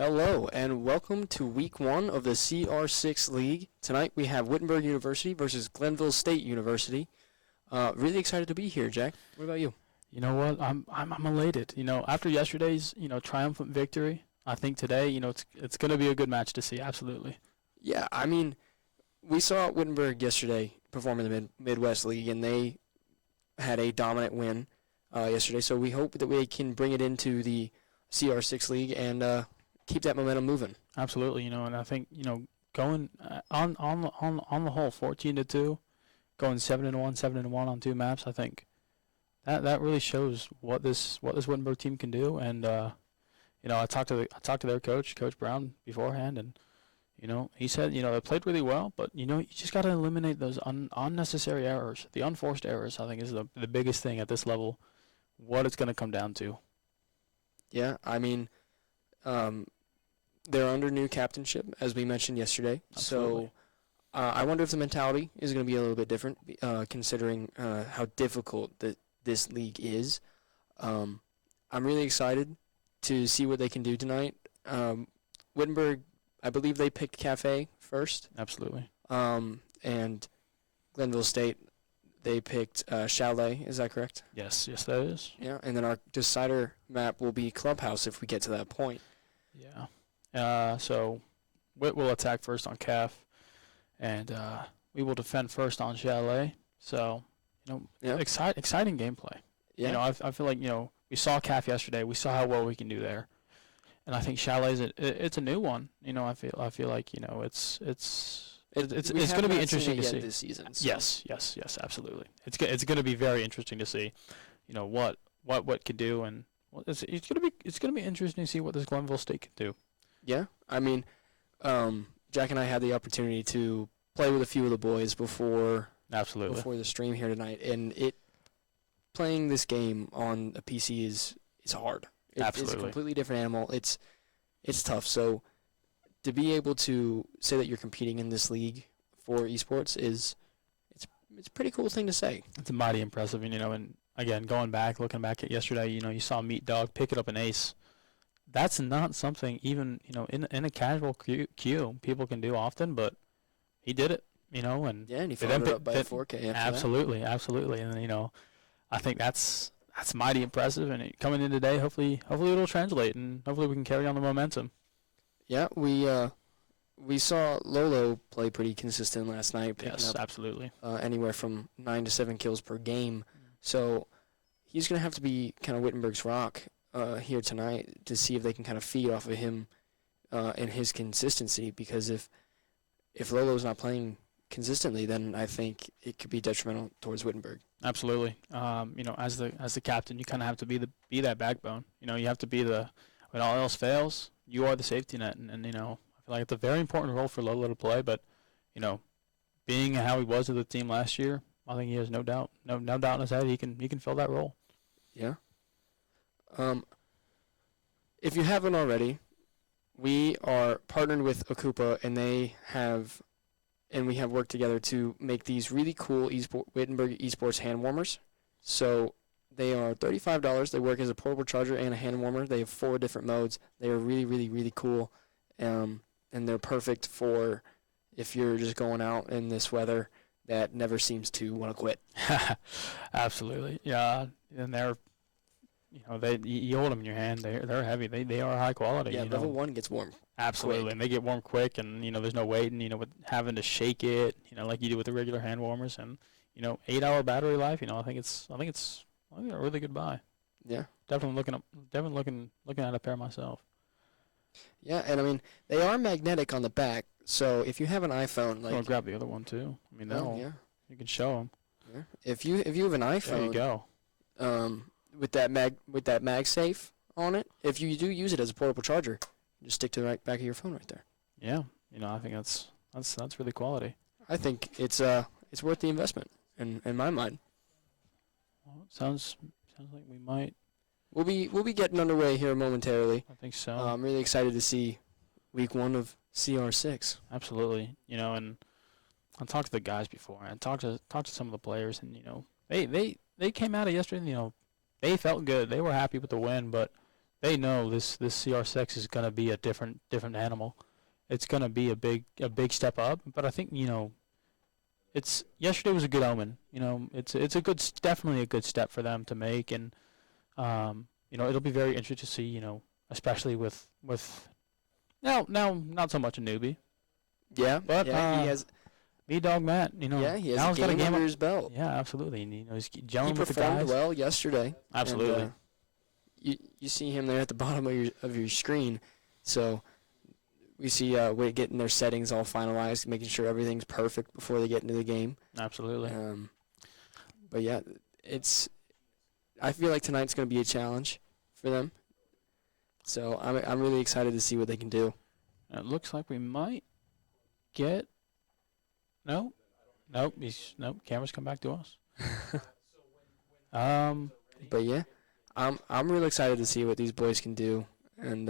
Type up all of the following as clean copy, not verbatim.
Hello and welcome to week one of the CR6 League. Tonight we have Wittenberg University versus Glenville State University. Really excited to be here, Jack. What about you? You know what? I'm elated. After yesterday's triumphant victory, I think today it's going to be a good match to see. Absolutely. Yeah, I mean, we saw Wittenberg yesterday perform in the Midwest League, and they had a dominant win yesterday. So we hope that we can bring it into the CR6 League and keep that momentum moving. Absolutely. And I think going on the whole 14-2, going 7-1, 7-1 on two maps. I think that really shows what this Wittenberg team can do. And I talked to their coach, Coach Brown, beforehand, and he said they played really well, but you just got to eliminate those unnecessary errors, the unforced errors. I think is the biggest thing at this level. What it's going to come down to. Yeah, I mean, they're under new captainship, as we mentioned yesterday. Absolutely. So I wonder if the mentality is going to be a little bit different, considering how difficult this league is. I'm really excited to see what they can do tonight. Wittenberg, I believe they picked Cafe first. Absolutely. And Glenville State, they picked Chalet. Is that correct? Yes, that is. Yeah, and then our decider map will be Clubhouse if we get to that point. Yeah. So Witt will attack first on CAF, and we will defend first on Chalet. So, exciting gameplay. Yeah. I feel like we saw CAF yesterday. We saw how well we can do there, and I think Chalet's it's a new one. I feel like it's going to be interesting to see this season. So. Yes, absolutely. It's going to be very interesting to see, what could do, and it's going to be interesting to see what this Glenville State can do. Yeah, I mean, Jack and I had the opportunity to play with a few of the boys before the stream here tonight, and playing this game on a PC is hard. Absolutely. It's a completely different animal. It's tough. So to be able to say that you're competing in this league for esports it's a pretty cool thing to say. It's mighty impressive, and again, looking back at yesterday, you saw Meat Dog pick it up an ace. That's not something even, in a casual queue people can do often, but he did it, and he followed it up by a 4K after absolutely, and I think that's mighty impressive, and coming in today, hopefully it'll translate, and hopefully we can carry on the momentum. Yeah, we saw Lolo play pretty consistent last night, picking up absolutely anywhere from 9 to 7 kills per game. So he's going to have to be kind of Wittenberg's rock here tonight to see if they can kind of feed off of him and his consistency, because if Lolo's not playing consistently, then I think it could be detrimental towards Wittenberg. Absolutely. As the captain, you kind of have to be that backbone. You have to be when all else fails, you are the safety net, and I feel like it's a very important role for Lolo to play. But being how he was with the team last year, I think he has no doubt in his head he can fill that role. Yeah. If you haven't already, we are partnered with Akupa, and we have worked together to make these really cool Wittenberg Esports hand warmers. So they are $35. They work as a portable charger and a hand warmer. They have 4 different modes. They are really, really, really cool, and they're perfect for if you're just going out in this weather that never seems to want to quit. Absolutely, yeah, and they're. You hold them in your hand. They're heavy. They are high quality. Yeah, level 1 gets warm. Absolutely, quick. And they get warm quick, and there's no waiting. With having to shake it, like you do with the regular hand warmers, and 8-hour battery life. I think it's a really good buy. Yeah, definitely looking at a pair myself. Yeah, and I mean they are magnetic on the back, so if you have an iPhone, I'll grab the other one too. You can show them. Yeah. If you have an iPhone, there you go. With that MagSafe on it, if you do use it as a portable charger, just stick to the right back of your phone right there. Yeah, I think that's really quality. I think it's worth the investment in my mind. Well, it sounds like we might. We'll be getting underway here momentarily. I think so. I'm really excited to see week 1 of CR6. Absolutely, and I talked to the guys before, and talked to some of the players, and they came out of yesterday, they felt good. They were happy with the win, but they know this CR6 is gonna be a different animal. It's gonna be a big step up. But I think it's yesterday was a good omen. It's a definitely a good step for them to make, and it'll be very interesting to see. Especially with now not so much a newbie, Yeah, but yeah, he has. B-Dog Matt. Yeah, he has now a he's got game game under up. his belt. Yeah, absolutely. And, he's He gelling with the performed guys. well yesterday. Absolutely. And, you see him there at the bottom of your screen. So we see Witt getting their settings all finalized, making sure everything's perfect before they get into the game. Absolutely. But yeah, I feel like tonight's going to be a challenge for them. So I'm really excited to see what they can do. It looks like we might get. Nope. Camera's come back to us. But yeah, I'm really excited to see what these boys can do, and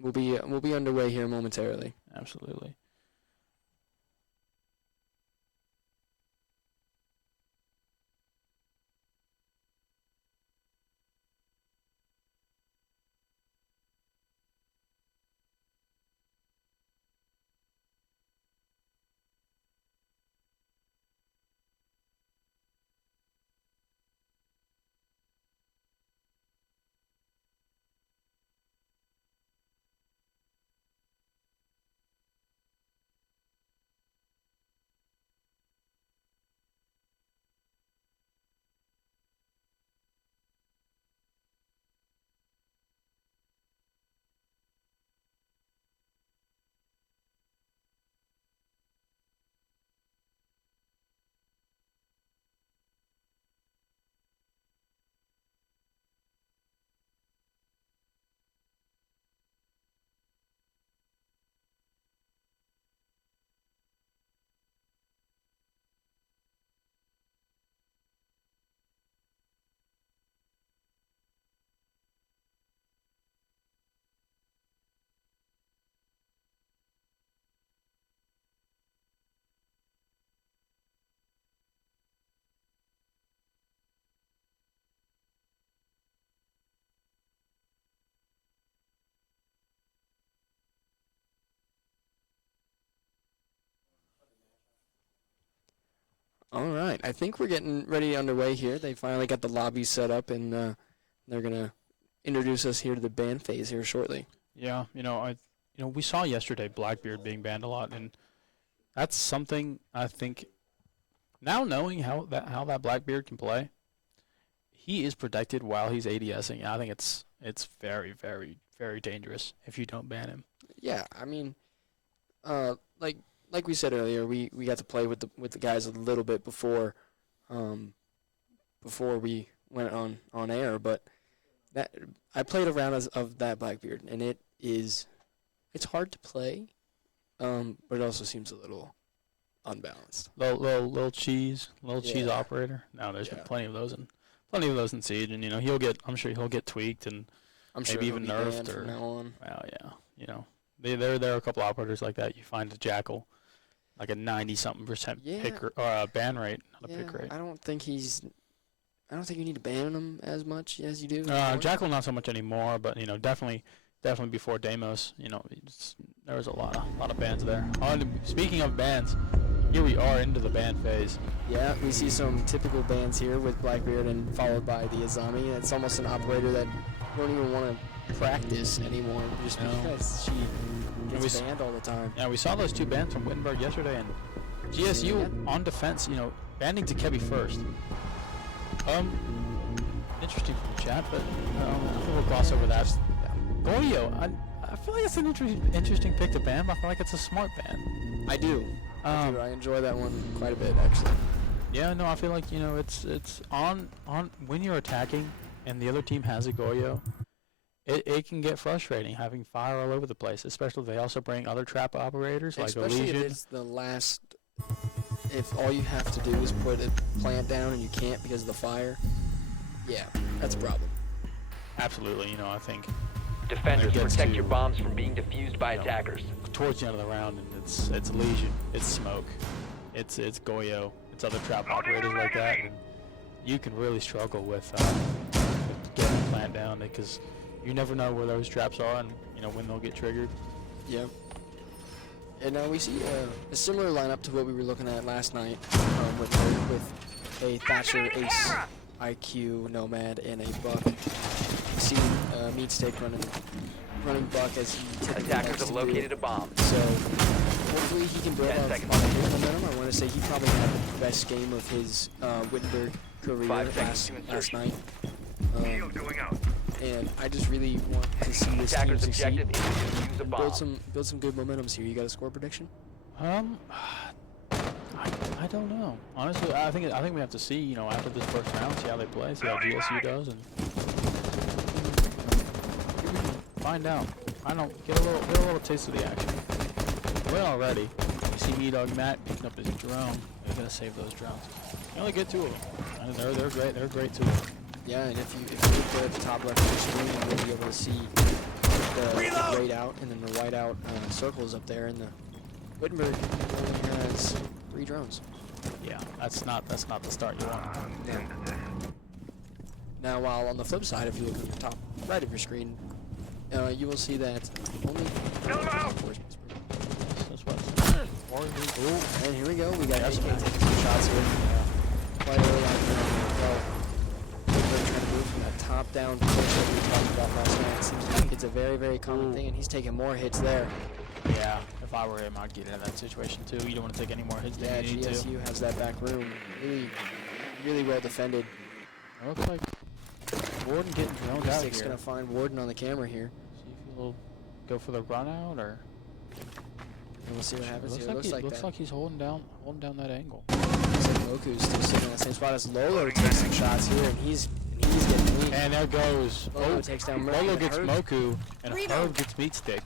we'll be underway here momentarily. Absolutely. All right, I think we're getting ready underway here. They finally got the lobby set up, and they're gonna introduce us here to the band phase here shortly. Yeah, we saw yesterday Blackbeard being banned a lot, and that's something I think. Now knowing how that Blackbeard can play, he is protected while he's ADSing. I think it's very, very, very dangerous if you don't ban him. Yeah, I mean, like we said earlier, we got to play with the guys a little bit before we went on air, but that I played a round of that Blackbeard, and it's hard to play, but it also seems a little unbalanced. Little cheese Yeah. operator. No, there's been Yeah. plenty of those in Siege, and I'm sure he'll get tweaked and I'm sure maybe he'll even be nerfed banned or from now on. well, yeah, there are a couple operators like that. You find a Jackal, like a 90-something% Yeah. pick or ban rate, not a Yeah, pick rate. I don't think you need to ban him as much as you do. anymore. Jackal not so much anymore, but definitely before Deimos, there was a lot of bans there. Speaking of bans, here we are into the ban phase. Yeah, we see some typical bans here with Blackbeard and followed by the Azami. It's almost an operator that you don't even want to practice anymore just No. because she gets banned all the time. Yeah, we saw those two bans from Wittenberg yesterday, and GSU Yeah. on defense, banning to Kebby first. Interesting from the chat, but we'll gloss over that. Goyo, I feel like it's an interesting pick to ban, but I feel like it's a smart ban. I do. I enjoy that one quite a bit, actually. Yeah, no, I feel like it's on when you're attacking and the other team has a Goyo, it can get frustrating having fire all over the place, especially if they also bring other trap operators like Especially if Elysian. it's the last. If all you have to do is put a plant down and you can't because of the fire, yeah, that's a problem. Absolutely, I think Defenders, It gets protect to, your bombs from being defused by you know, attackers. towards the end of the round, and it's Legion, it's Smoke, it's Goyo, it's other trap operators like that, and you can really struggle with getting plan down because you never know where those traps are and when they'll get triggered. Yeah. And now we see a similar lineup to what we were looking at last night with a Thatcher Ace IQ Nomad and a Buck. You see Meat Stick running Buck as he typically Attackers likes have to located do. a bomb. So hopefully he can build 10 on seconds. his momentum. I want to say he probably had the best game of his Wittenberg career 5 seconds last to insertion. night. And I just really want to see this team Attackers succeed. objective is to defuse a And bomb. build some good momentums here. You got a score prediction? I don't know. Honestly, I think we have to see, after this first round, see how they play, see how GSU does, and find out. I don't get a little taste of the action. We're already. You see me, Dog Matt picking up his drone. They're gonna save those drones. You only get 2 of them, and they're great. They're great too. Yeah, and if you look there at the top left of the screen, you'll be able to see the grayed out and then the white out circles up there, and the Wittenberg only has 3 drones. Yeah, that's not the start you want. Now, while on the flip side, if you look at the top right of your screen, you will see that only. And here we go. We got AK taking some shots here. Quite early on here. Wittenberg trying to move from that top-down push that we talked about last night. It seems like it's a very, very common thing, and he's taking more hits there. Yeah, if I were him, I'd get in that situation too. You don't want to take any more hits Yeah, than you need to. GSU has that back room. Really, really well defended. It looks like Warden getting droned out Stick's here. gonna find Warden on the camera here. See if he'll go for the run out or. And we'll see what happens Looks here. like Looks like that. he's holding down that angle. Looks like Moku's still sitting in the same spot as Lolo takes some shots here, and he's getting weak. And there goes. Lolo takes down Murphy. Lolo and gets Herb. Moku, and Herb gets Meat Stick.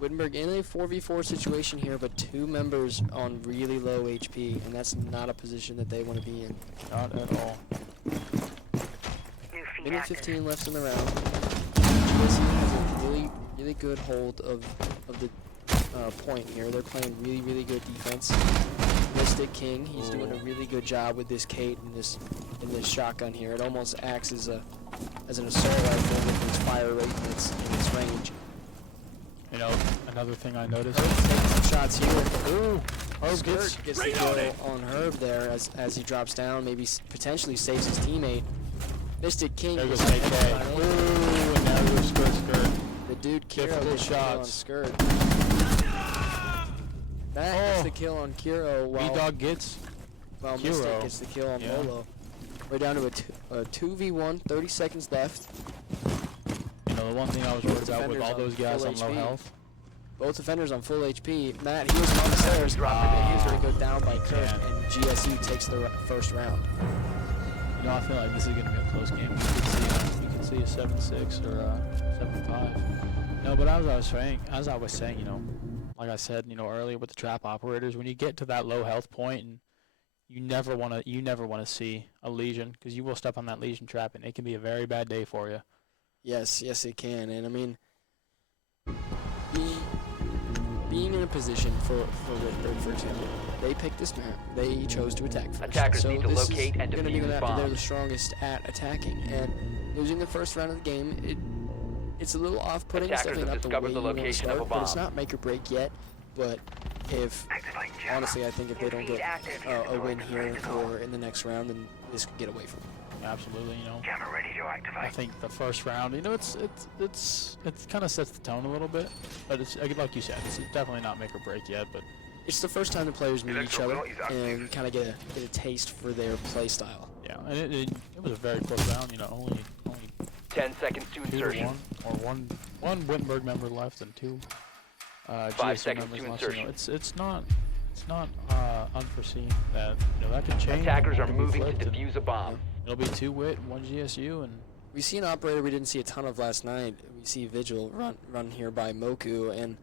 Wittenberg in a 4v4 situation here, but 2 members on really low HP, and that's not a position that they want to be in. Not at all. Minute 15 left in the round. GSU has a really, really good hold of the point here. They're playing really, really good defense. Mystic King, he's doing a really good job with this Kate and this shotgun here. It almost acts as an assault rifle with its fire rate and its range. Another thing I noticed. Herb taking some shots here. Ooh, Herb Skirt gets the kill on Herb there as he drops down, maybe potentially saves his teammate. Mystic King. There goes gets AK. the Ooh, and now goes Skirt. The dude Kiro Difficult gets the kill on shots. Skirt. That gets the kill on Kiro while B-Dog gets. Mystic Kiro. gets the kill on Yeah. Lolo. We're down to a 2v1, 30 seconds left. The one thing I was worried about with Defenders all on those guys full on low HP. health. Both defenders on full HP. Matt, he was on the stairs, and he was going to go down by Kurt, man. and GSU takes the first round. I feel like this is going to be a close game. You could see a 7-6 or a 7-5. No, but as I was saying, like I said, earlier with the trap operators, when you get to that low health point, and you never want to see a Legion, because you will step on that Legion trap, and it can be a very bad day for you. Yes, it can, and I mean, being in a position for Whitberg, for example, they picked this map. They chose to attack first. Attackers so need to this locate is and going to be the defuse map that they're the bombs. strongest at attacking, and losing the first round of the game, it's a little off-putting. It's Attackers definitely have not the discovered way the you want to location of start, a but it's bomb. not make or break yet. But honestly, I think if they don't get a win here or in the next round, then this could get away from them. Absolutely, I think the first round, it's kind of sets the tone a little bit, but it's like you said, it's definitely not make or break yet. But It's the first time the players meet each other and kind of get a taste for their play style. yeah, and it was a very close round. Only 10 seconds to 2 to insertion. 1, or one Wittenberg member left and 2 5 GSU seconds members to left. insertion. It's not unforeseen that that could change. Attackers It are could be moving to flipped, and defuse a bomb. It'll be 2 Witt, 1 GSU, and We see an operator we didn't see a ton of last night. We see Vigil run here by Moku, and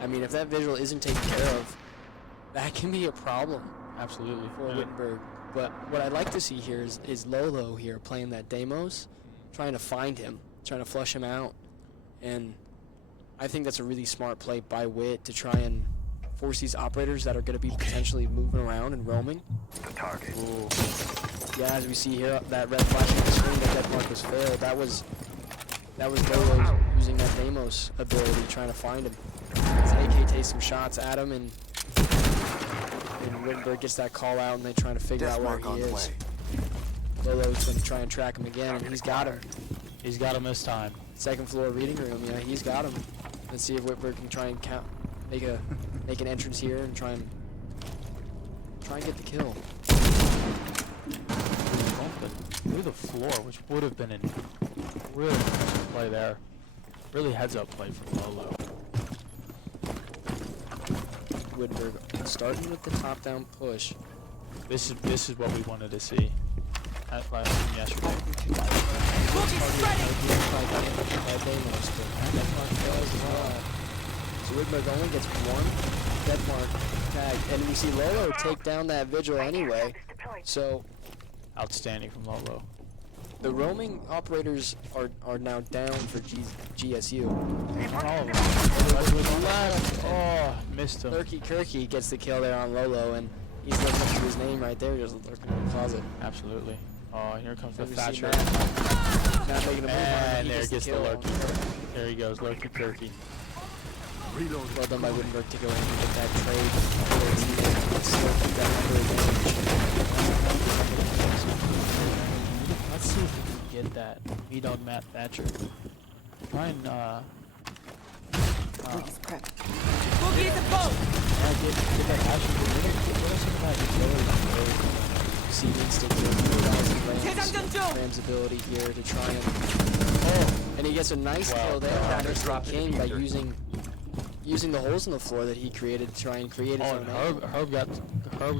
I mean, if that Vigil isn't taken care of, that can be a problem absolutely. for Wittenberg. But what I'd like to see here is Lolo here playing that Deimos, trying to find him, trying to flush him out, and I think that's a really smart play by Witt to try and force these operators that are going to be potentially moving around and roaming. The target. Ooh. Yeah, as we see here, that red flashing on the screen, that death mark was failed. That was Lolo using that Deimos ability, trying to find him. As AK takes some shots at him, and Wittenberg gets that call out, and they're trying to figure out where he is. Lolo's going to try and track him again, and he's got him. He's got him this time. Second floor reading room, yeah, he's got him. Let's see if Wittenberg can try and make an entrance here and try and get the kill. Through the floor, which would have been a really impressive play there. Really heads-up play from Lolo. Wittenberg starting with the top-down push. This is what we wanted to see. That's why I was yesterday. So Wittenberg only gets one death mark tag, and we see Lolo take down that vigil anyway. So Outstanding from Lolo. the roaming operators are now down for GSU. All of them. Oh, missed him. Kirky gets the kill there on Lolo, and he's looking up to his name right there, just lurking in the closet. Absolutely. Oh, here comes the And we see Thatcher. Matt not making a move on him, And he there gets the kill. Lurky. There he goes, Lurky Kirky. Well done by Wittenberg to go in and get that trade. Still keep that number advantage. Let's see if we can get that V-Dog Matt Thatcher. Try and, Boogie's prepped. get that Thatcher. What are some of that utility? See the instinct here, Ram's ability here to try and... Oh, And he gets a nice Wow. kill there on Mr. Drop the King by diffuser. using the holes in the floor that he created to try and create his oh, own and angle. Herb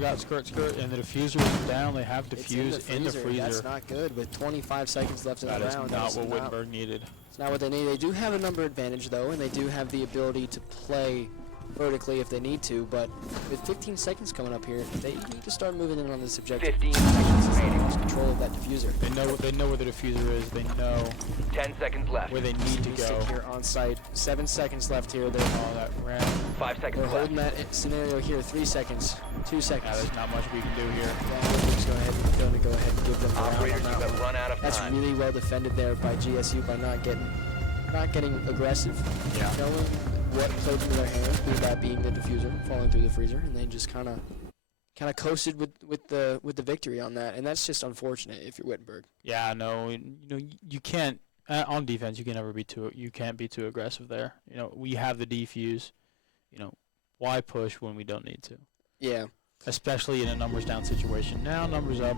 got skirt, and the diffuser is down. They have It's diffused in the freezer. That's not good. With 25 seconds left in That the is round, not what Wittenberg needed. it's not what they need. They do have a number advantage though, and they do have the ability to play vertically if they need to. But with 15 seconds coming up here, they need to start moving in on this objective. 15 seconds remaining. Lose control of that diffuser. They know where the diffuser is. They know 10 seconds left. where they need to Stick go. here on site. 7 seconds left here. They're Oh, that ran. 5 seconds They're left. holding that scenario here. 3 seconds. 2 Yeah, seconds. there's not much we can do here. Who's going to go ahead and give them the round Operators, on you that have one. run out of That's time. really well defended there by GSU by not getting aggressive. Yeah. Knowing what played into their hands, with that being the diffuser falling through the freezer, and they just kind of coasted with the victory on that, and that's just unfortunate if you're Wittenberg. Yeah, no, you can't on defense. You can't be too aggressive there. We have the defuse. Why push when we don't need to? Yeah. Especially in a numbers down situation. Now numbers up.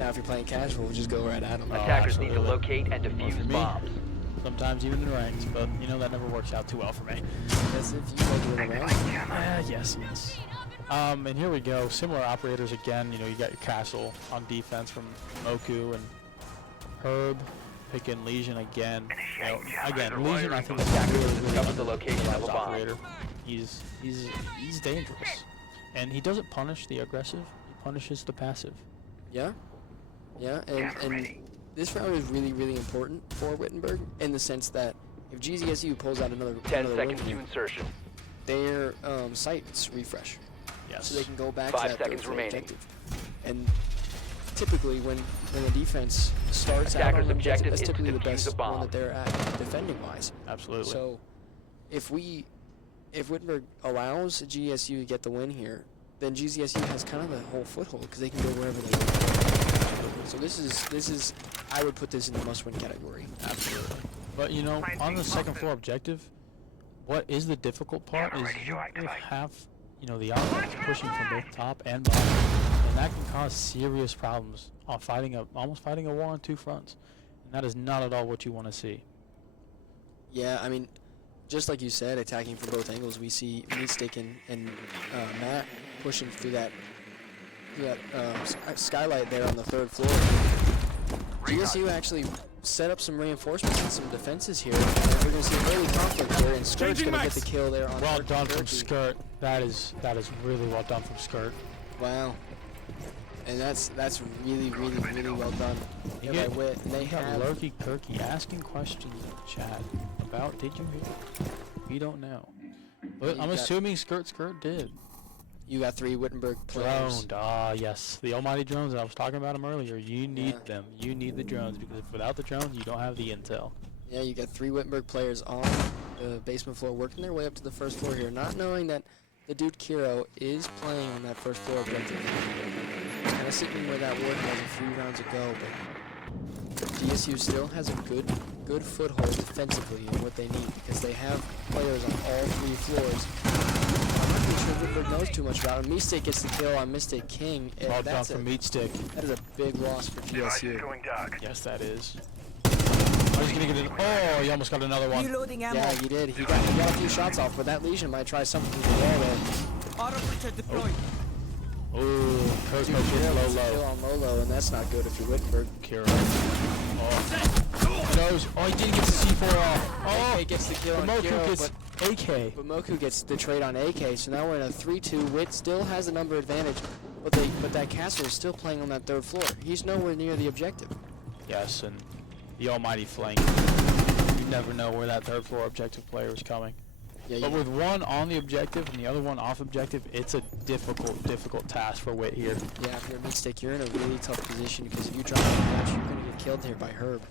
Now if you're playing casual, just go right at them. Oh, Attackers need to absolutely. locate and Well, for defuse me, bombs. Sometimes even in ranks, but that never works out too well for me. As if you make it around. Yes. And here we go. Similar operators again. You got your Castle on defense from Moku and Herb picking Legion again. Legion I think is really Discover the location of a bomb. operator. He's dangerous, and he doesn't punish the aggressive. He punishes the passive. Yeah. And this round is really, really important for Wittenberg in the sense that if GZSU pulls out another 10 win seconds to here, insertion. their sights refresh, Yes. so they can go back 5 to that seconds third floor remaining. objective. And typically, when the defense starts out Attacker's on an objective, objective that's is to typically the defuse best a bomb. one that they're at defending wise. Absolutely. So if Wittenberg allows GSU to get the win here, then GZSU has kind of the whole foothold because they can go wherever they want. So this is I would put this in the must-win category. Absolutely. But on the second floor objective, what is the difficult part is you have the offense pushing from both top and bottom, and that can cause serious problems on almost fighting a war on two fronts, and that is not at all what you want to see. Yeah, I mean, just like you said, attacking from both angles, we see Meatstick and Matt pushing through that skylight there on the third floor. GSU actually set up some reinforcements and some defenses here. And we're going to see early conflict here, and Skirt's going to get the kill there on Well Turkey done from Turkey. Skirt. That is really well done from Skirt. Wow. And that's really, really, really well done You by get- Witt. And they You got have Lurky Kirky asking questions in the chat about did you hear? We don't know. But You I'm got- assuming Skirt did. You got 3 Wittenberg players. Droned. Ah, yes. The almighty drones. I was talking about them earlier. You need Yeah. them. You need the drones because without the drones, you don't have the intel. Yeah, you got 3 Wittenberg players on the basement floor, working their way up to the first floor here, not knowing that the dude Kiro is playing on that first floor objective. He's kind of sitting where that ward was a few rounds ago, but GSU still has a good foothold defensively in what they need because they have players on all 3 floors. I'm not really sure Wittenberg knows too much about it. Meatstick gets the kill on Mystic King, and Ball down that's from Meat Stick. that is a big loss for GSU. Yes, that is. Oh, he's gonna get it. Oh, he almost got another one. Reloading ammo. Yeah, he did. He got a few shots off, but that Legion might try something with the wall there. Auto breacher deployed. Oh, Kurt Dude, gets Kiro gets a kill low. on Lolo, and that's not good if you're Wittenberg. Kiro. Oh. He knows. Oh, he didn't get the C4 off. Oh, AK gets the kill on Moku Kiro, gets AK. but Moku gets the trade on AK, so now we're in a 3-2. Witt still has a number advantage, but that castle is still playing on that 3rd floor. He's nowhere near the objective. Yes, and the almighty flank. You never know where that 3rd floor objective player is coming. Yeah, But with one on the objective and the other one off objective, it's a difficult task for Witt here. yeah, if you're a Mystic, you're in a really tough position because if you drop a match, you're going to get killed here by Herb.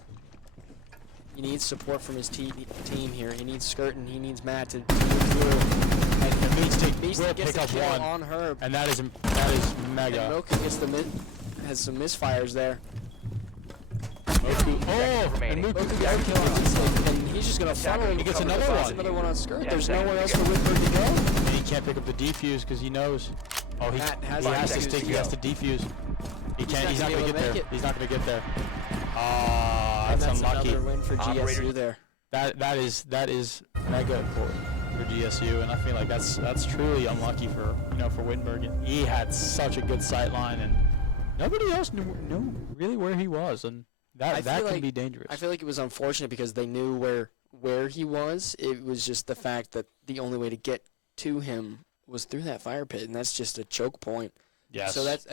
He needs support from his team here. He needs Skirt and he needs Matt to move through. And the Meat Stick will Meatstick gets pick the up kill one, on Herb. and that is And mega. Moku gets has some misfires there. Moku. Oh, and remaining. Moku Moku got a kill on Meatstick, and he's just going to funnel him. He gets Cover the another flash, one. Another one on Skirt. 10 There's nowhere else seconds for Whitberg to go. And he can't pick up the defuse because he knows. Oh, he Matt has has to to stick. He has to defuse. He can't. He's not gonna gonna be able get to there. make it. He's not gonna get there. Ah, And that's that's unlucky. another win for GSU Operator. there. That is mega important for GSU, and I feel like that's truly unlucky for for Wittenberg. And he had such a good sight line, and nobody else knew really where he was, and I that feel can like- be dangerous. I feel like it was unfortunate because they knew where he was. It was just the fact that the only way to get to him was through that fire pit, and that's just a choke point. Yes. So that's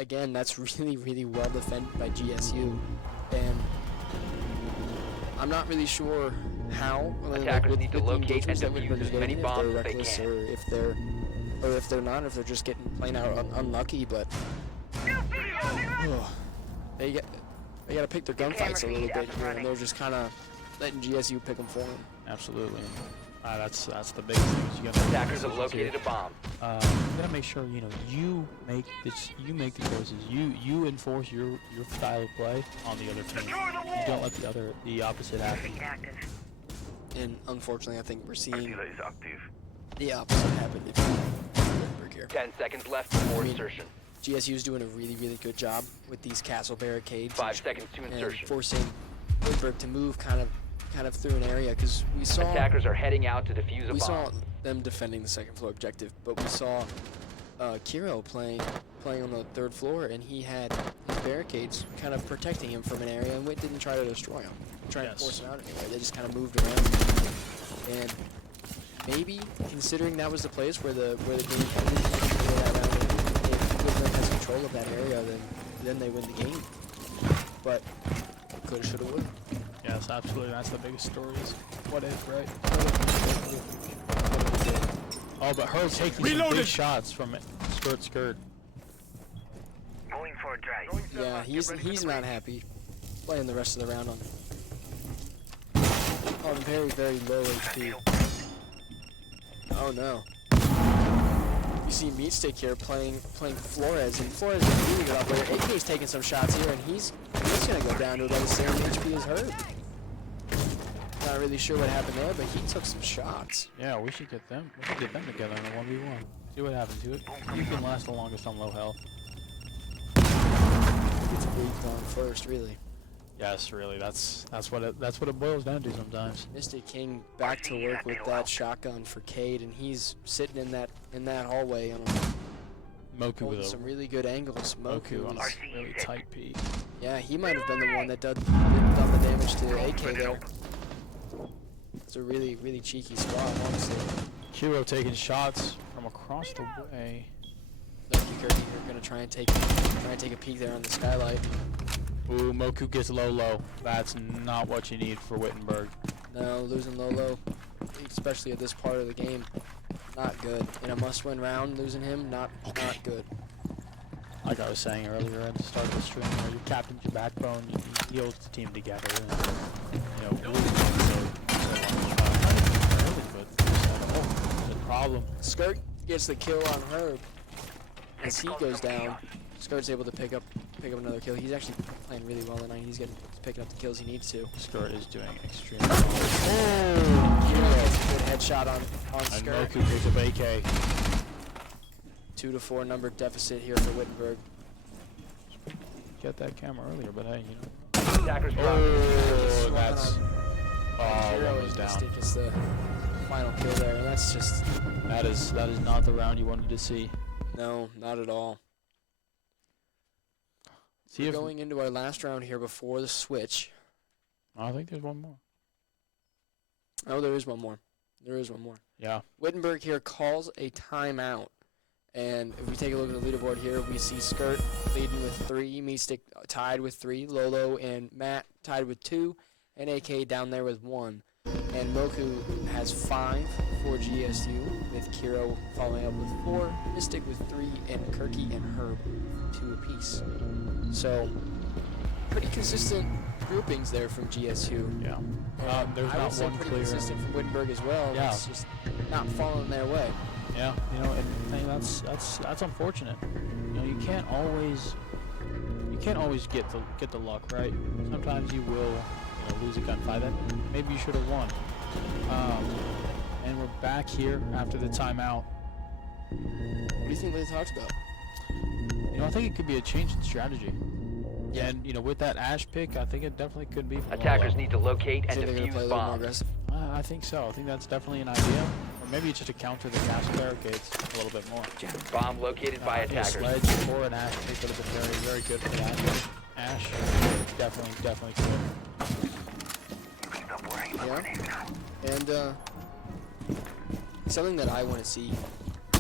really well defended by GSU, and I'm not really sure how. Attackers need to the locate engagements and that defuse Wittenberg is as many getting, bombs if they're as they reckless can. or if they're not, if they're just getting plain out unlucky. But they got to pick their gunfights a little bit here, and they're just kind of letting GSU pick them for them. Absolutely. That's the big thing. Is you gotta Attackers have located a bomb. you gotta make sure you make the choices. You enforce your style of play on the other team. You don't let the opposite happen. And unfortunately, I think we're seeing the opposite happen if Wittenberg here. 10 seconds left before I mean, insertion. GSU is doing a really good job with these castle barricades 5 seconds to and insertion. forcing Wittenberg to move kind of through an area because we saw Attackers are heading out to defuse a we saw bomb. them defending the 2nd floor objective, but we saw Kiro playing on the 3rd floor, and he had his barricades kind of protecting him from an area, and Witt didn't try to destroy him, try to Yes. force it out anywhere. They just kind of moved around, and maybe considering that was the place where the game ended, that round, if Wittenberg has control of that area, then they win the game. But coulda, shoulda, woulda. Yes, absolutely. That's the biggest story. Is what if, right? Oh, but her taking some big shots from it. Skirt. Going for a drive. Yeah, he's not happy playing the rest of the round on very low HP. Oh no. You see Meatstick here playing Flores, and Flores is beating it up there. AK's taking some shots here, and he's gonna go down to about the same HP as her. Not really sure what happened there, but he took some shots. Yeah, we should get them. We should get them together in a 1v1. See what happens to it. You can last the longest on low health. It's breathed on first, really. Yes, really. That's what it boils down to sometimes. Mystic King back to work with that shotgun for Cade, and he's sitting in that hallway on Moku holding with some a really good angles. Moku on is, a really tight peak. yeah, he might have been the one that done the damage to AK there. It's a really cheeky spot, honestly. Kiro taking shots from across the way. Lucky Kirky here gonna try and take a peek there on the skylight. Ooh, Moku gets low. That's not what you need for Wittenberg. No, losing Lolo, especially at this part of the game, Not good. In a must-win round, losing him, not good. Like I was saying earlier at the start of the stream, you know, your captain's your backbone. He holds the team together. And, you know, losing the problem. Skirt gets the kill on Herb. As he goes down, Skirt's able to pick up another kill. He's actually playing really well tonight. He's picking up the kills he needs to. Skirt is doing extremely well. Good headshot on And Skirt. Moku picks up AK. 2 to 4 number deficit here for Wittenberg. Get that camera earlier, but hey, you know. Attackers drop. Oh, that's. Oh, Hero one was is down. Mystic is the final kill there. And that's just That is not the round you wanted to see. no, not at all. See We're if going into our last round here before the switch. I think there's one more. Oh, there is one more. There is one more. Yeah. Wittenberg here calls a timeout. And if we take a look at the leaderboard here, we see Skirt leading with 3, Mystic tied with 3, Lolo and Matt tied with 2, and AK down there with 1. And Moku has 5 for GSU, with Kiro following up with 4, Mystic with 3, and Kirky and Herb 2 apiece. So, pretty consistent groupings there from GSU. Yeah. And There's I not would say one pretty clear. consistent from Wittenberg as well. Yeah. It's just not falling their way. Yeah, you know, and I think that's unfortunate. You know, you can't always get the luck, right? Sometimes you will, you know, lose a gunfight that maybe you should have won. And we're back here after the timeout. What do you think they talked about? You know, I think it could be a change in strategy. Yeah. And you know, with that Ash pick, I think it definitely could be. Attackers need to locate and So they're going to play a defuse little more bombs. aggressive. I think so. I think that's definitely an idea. Or maybe it's just to counter the gas barricades a little bit more. Bomb located by I think a attackers. sledge or an Ash pick would have been very, very good for that. Ash, definitely good. Yeah. And something that I want to see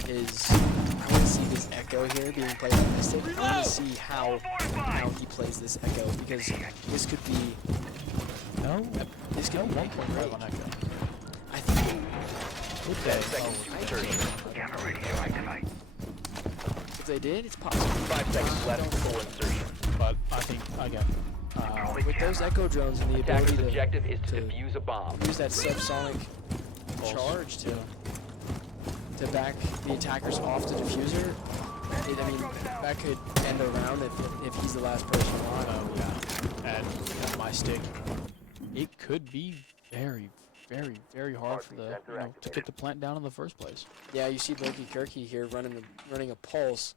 is I want to see this Echo here being played by Mystic. I want to see how he plays this Echo because this could be No, this could no be 1.5 on Echo. I think Good 10 day. seconds to insertion. Camera radio activate. if they did, it's possible. 5 seconds left Don't- before insertion. But I think again, with those Echo drones and the ability Attackers' to objective is to to defuse a bomb. use that subsonic Pulse. charge to back the attackers off the diffuser. I mean, that could end a round if he's the last person on. oh yeah, and you know, my stick, it could be very, very, very hard for the to get the plant down in the first place. Yeah, you see Loki Kirky here running a pulse,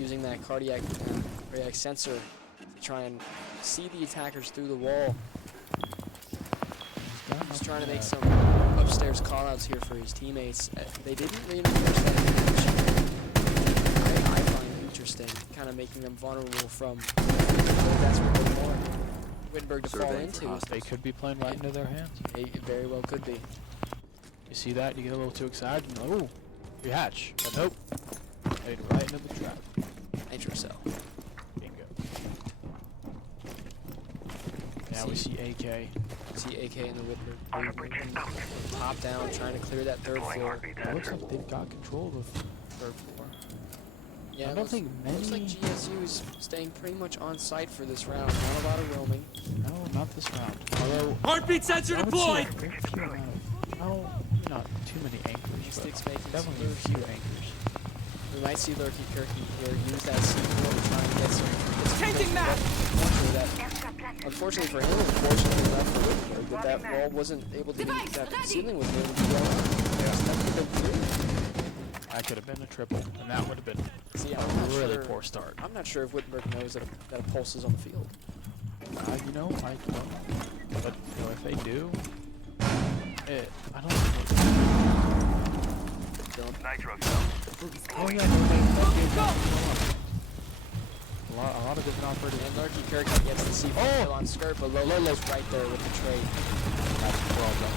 using that cardiac sensor to try and see the attackers through the wall. He's trying to make some upstairs callouts here for his teammates. They didn't reinforce that information. I find interesting, kind of making them vulnerable from. That's what they want Wittenberg to fall into. They could be playing right into their hands. It very well could be. You see that? You get a little too excited. And oh, you hatch. But nope. Played right into the trap. Nitro cell. Bingo. Now we see AK. See AK in the Wittenberg. Top down, trying to clear that third floor. It looks like they've got control of the third floor. Yeah, I don't think looks like many- GSU is staying pretty much on site for this round. Not a lot of roaming. No, not this round. Although Heartbeat sensor I would say deployed! a very few amount of, no, not too many anchors, Mystic's but making definitely a some few moves here. anchors. We might see Lurky Kirky here use that C4 to try and get some. Changing map! Unfortunately for him, unfortunately not for Wittenberg, that wall wasn't able to be, that ceiling was able to be blown up. That could have been three. That could have been a triple, and that would have been See, a I'm not really sure. poor start. I'm not sure if Wittenberg knows that a pulse is on the field. You know, I don't know. But, you know, if they do, I don't think Nitro cell. Oh, yeah, no, they a lot of different operators. And Lurky Kirky gets the C4 kill on Skirt, but Lolo's right there with the trade. That's well done.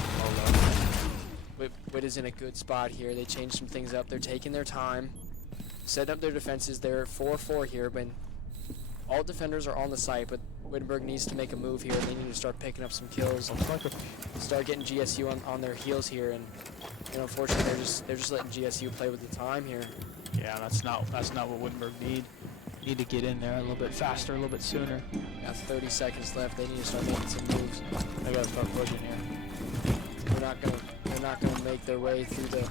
Witt is in a good spot here. They changed some things up. They're taking their time, setting up their defenses. They're 4-4 here, but all defenders are on the site, but Wittenberg needs to make a move here. They need to start picking up some kills, Looks like a start getting GSU on their heels here, and And unfortunately, they're just letting GSU play with the time here. Yeah, that's not what Wittenberg need. Need to get in there a little bit faster, a little bit sooner. Got 30 seconds left. They need to start making some moves. They gotta start pushing here. They're not gonna make their way through the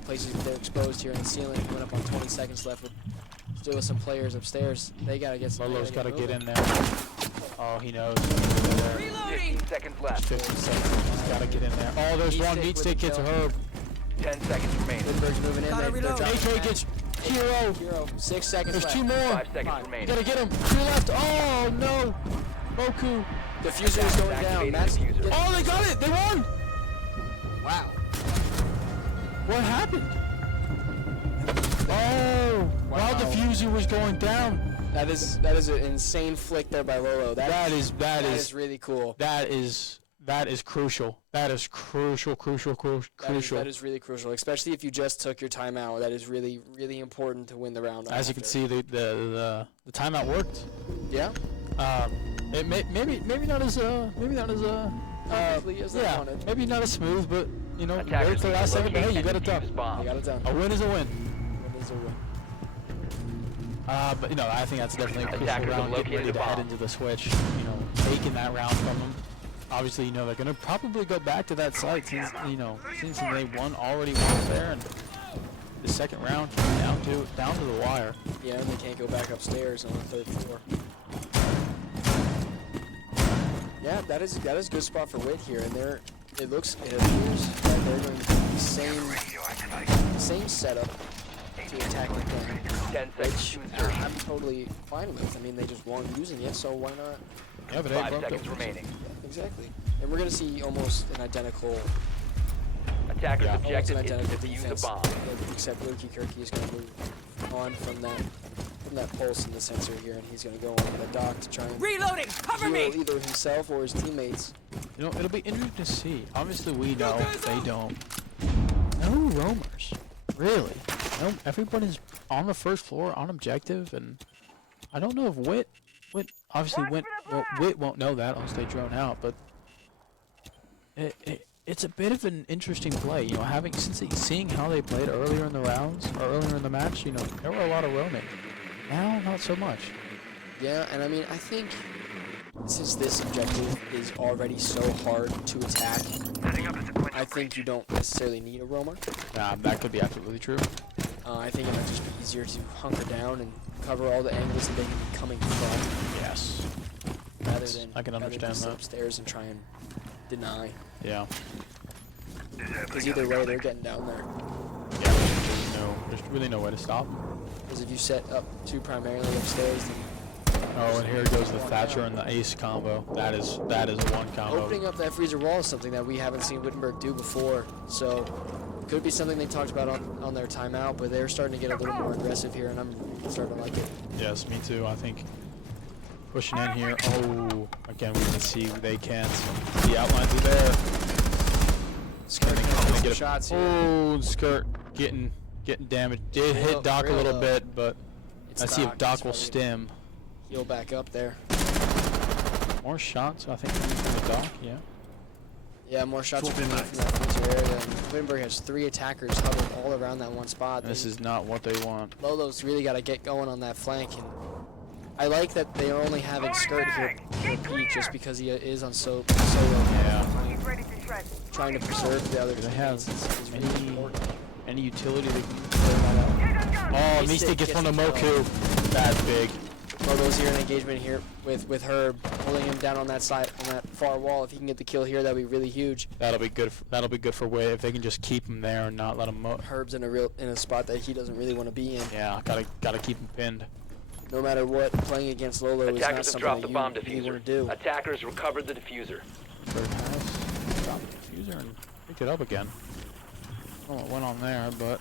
places they're exposed here in the ceiling. Coming up on 20 seconds left with still with some players upstairs. They gotta get some. Lolo's gotta get in there. Oh, he knows. Reloading! 15 seconds left. 50 seconds. He's gotta get in there. Oh, there's one meat stick hits Herb. 10 seconds remaining. Wittenberg's moving in. Gotta They're reload. dropping AK back. gets Hero. Hero. 6 seconds There's left. 2 more. 5 seconds Fine. You remaining. gotta get him. 2 left. Oh no. Moku. Diffuser is going down. Activating That's diffuser. Oh, they got it. They won. wow. What happened? Oh, while Wow. diffuser was going down. That is an insane flick there by Lolo. That is really cool. that is crucial. That is crucial. That is really crucial, especially if you just took your timeout. That is really, really important to win the round. As you can after. see, the timeout worked. Yeah. It maybe not as Perfectly as they yeah, wanted. maybe not as smooth, but you know, wait Attackers till the last second. But hey, you got it defuse done. bomb. They got it done. A win is a win. What is a win? But you know, I think that's definitely a crucial Attackers have round. Getting located ready a to head bomb. into the switch. You know, taking that round from them. Obviously, you know they're gonna probably go back to that site since they already won there, and the second round down to the wire. Yeah, and they can't go back upstairs on the 3rd floor. Yeah, that is a good spot for Witt here, and it appears that they're going to do the same setup to attack it down. 10 seconds to insertion. I'm totally fine with. I mean, they just won using it, so why not? Yeah, but 5 seconds remaining. Exactly. And we're going to see almost an identical Attackers' Yeah. objective almost an is to identical defuse defense. the bomb. Except Lukey Kirky is going to move on from that pulse in the sensor here, and he's going to go on the dock to try and Reloading! Cover me! heal either himself or his teammates. You know, it'll be interesting to see. Obviously, we know they don't. No roamers, really. No, everybody's on the first floor on objective, and I don't know if Witt obviously Witt won't know that unless they drone out. But it's a bit of an interesting play. You know, seeing how they played earlier in the rounds or earlier in the match. You know, there were a lot of roaming. Now, not so much. Yeah, and I mean, I think since this objective is already so hard to attack, I think you don't necessarily need a roamer. That could be absolutely true. I think it might just be easier to hunker down and cover all the angles that they can be coming from, Yes. rather than I can understand sit that. upstairs and try and deny. Yeah. Because either way, they're getting down there. Yeah. There's really no way to stop. Because if you set up two primarily upstairs, then Oh, and here goes the Thatcher and the Ace combo. That is a one combo. opening up that freezer wall is something that we haven't seen Wittenberg do before. So it could be something they talked about on their timeout, but they're starting to get a little more aggressive here, and I'm starting to like it. Yes, me too. I think pushing in here. Oh, again we can see they can't. The outlines are there. Skirt Gonna gonna get get a- shots here. Oh, Skirt getting damaged. Did hit Doc a little bit, but It's let's see if Doc will He's ready stem. to heal back up there. More shots, I think, from the Doc. Yeah. Yeah, more shots are coming from that freezer area. And Wittenberg has 3 attackers huddled all around that one spot. This is not what they want. Lolo's really got to get going on that flank, and I like that they are only having Skirt here for Pete just because he is on solo. Yeah. Trying to preserve the other Do they have teammates is really any- important. Any utility they can throw that out. Oh, Mystic Mystic gets gets one to the kill. Moku. That's big. Lolo's here in engagement here with Herb holding him down on that side, on that far wall. If he can get the kill here, that'd be really huge. That'll be good. That'll be good for Witt if they can just keep him there and not let him. Herb's in a spot that he doesn't really want to be in. Yeah, gotta keep him pinned. No matter what, playing against Lolo is not Attackers have something dropped that the bomb you diffuser. want to do. Attackers recovered the diffuser. Third pass, drop the diffuser and pick it up again. I don't know what went on there, but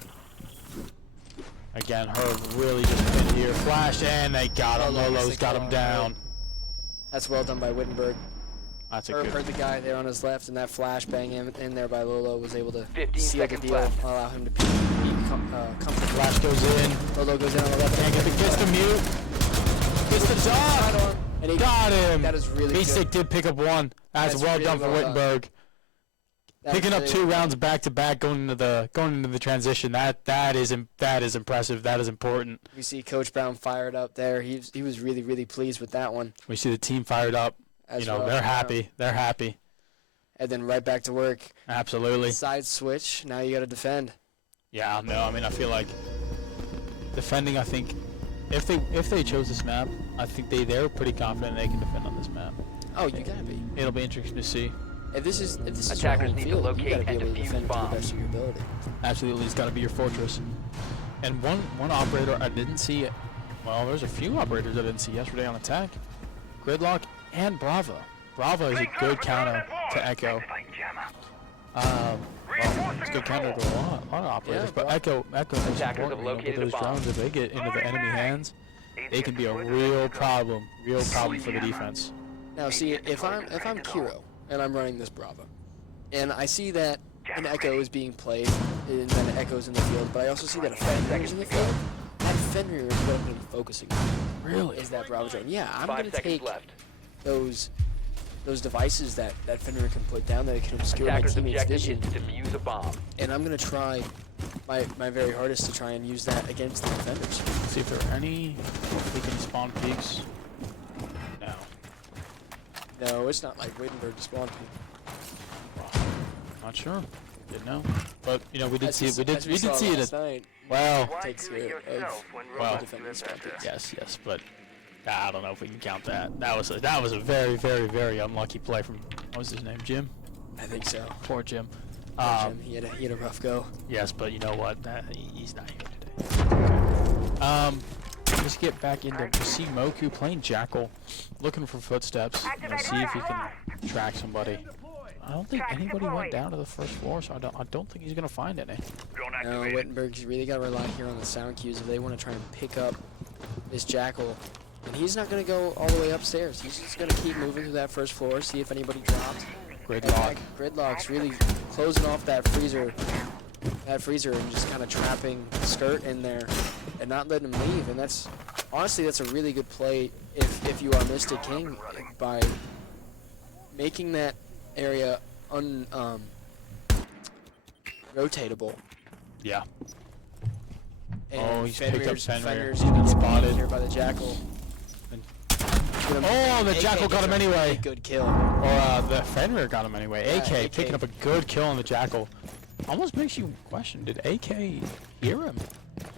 again, Herb really just pinned here. Flash and they got him. Lolo gets Lolo's the got kill him on down. That's well done by Wittenberg. That's a Herb good. heard the guy there on his left, and that flash bang in there by Lolo was able to 15 seal the seconds deal, left. allow him to be comfortable. Flash goes in. Lolo goes in on the left. Can't get the kiss to mute. Gets the shot. And he Got him. That is really Mystic good. did pick up one. That's well really done for well done. Wittenberg. Picking up 2 rounds back to back, going into the transition. That is impressive. That is important. We see Coach Brown fired up there. He was really, really pleased with that one. We see the team fired up. As They're well. happy. They're happy. And then right back to work. Absolutely. Side switch. Now you got to defend. Yeah, no, I mean, I feel like defending, I think, if they chose this map, I think they're pretty confident they can defend on this map. Oh, you gotta be. It'll be interesting to see. If this is your Attackers home need to field, you locate gotta be and able to defuse defend to the bombs. best of your ability. Absolutely, it's got to be your fortress. And one operator I didn't see, well, there's a few operators I didn't see yesterday on attack. Gridlock and Brava. Brava is a good counter to Echo. Well, it's a good counter to a lot of operators, Yeah, but Echo is Attackers have important. located With a those bomb. drones, if they get into the enemy hands, they can be a real problem for the defense. Now, see, if I'm Kiro and I'm running this Brava, and I see that an Echo is being played, and then Echo's in the field, but I also see that a Fenrir is in the field. That Fenrir is what I'm going to be focusing on. Really? Is that Brava drone? Yeah, I'm 5 going to seconds take left. those devices that Fenrir can put down that can obscure my Attackers' teammates' objective vision, is to defuse a bomb. and I'm going to try my very hardest to try and use that against the defenders. See if there are any freaking spawn peaks. No. No, it's not like Wittenberg spawn peak. Not sure. Didn't know. But we did As see it. as We did saw see it. last night. Well, Takes care of Well, defending spawn peaks. yes, but I don't know if we can count that. That was a very, very, very unlucky play from what was his name, Jim? I think so. Poor Jim. Jim, he had a rough go. Yes, but you know what? He's not here today. Let's get back into. We see Moku playing Jackal, looking for footsteps. See if he can track somebody. I don't think anybody went down to the first floor, so I don't think he's gonna find any. No, Wittenberg's really got to rely here on the sound cues if they want to try and pick up this Jackal. And he's not going to go all the way upstairs. He's just going to keep moving to that first floor, see if anybody drops. Gridlock. Gridlock's really closing off that freezer and just kind of trapping Skirt in there and not letting him leave. And that's honestly a really good play if you are Mystic King by making that area rotatable. Yeah. And Oh, he's picked up Fenrir. Fenrir's gonna get Spotted. here by the Jackal. Oh, the AK Jackal got gets him a anyway. really good kill. Or the Fenrir got him anyway. Yeah, AK AK. picking up a good kill on the Jackal. Almost makes you question: did AK hear him?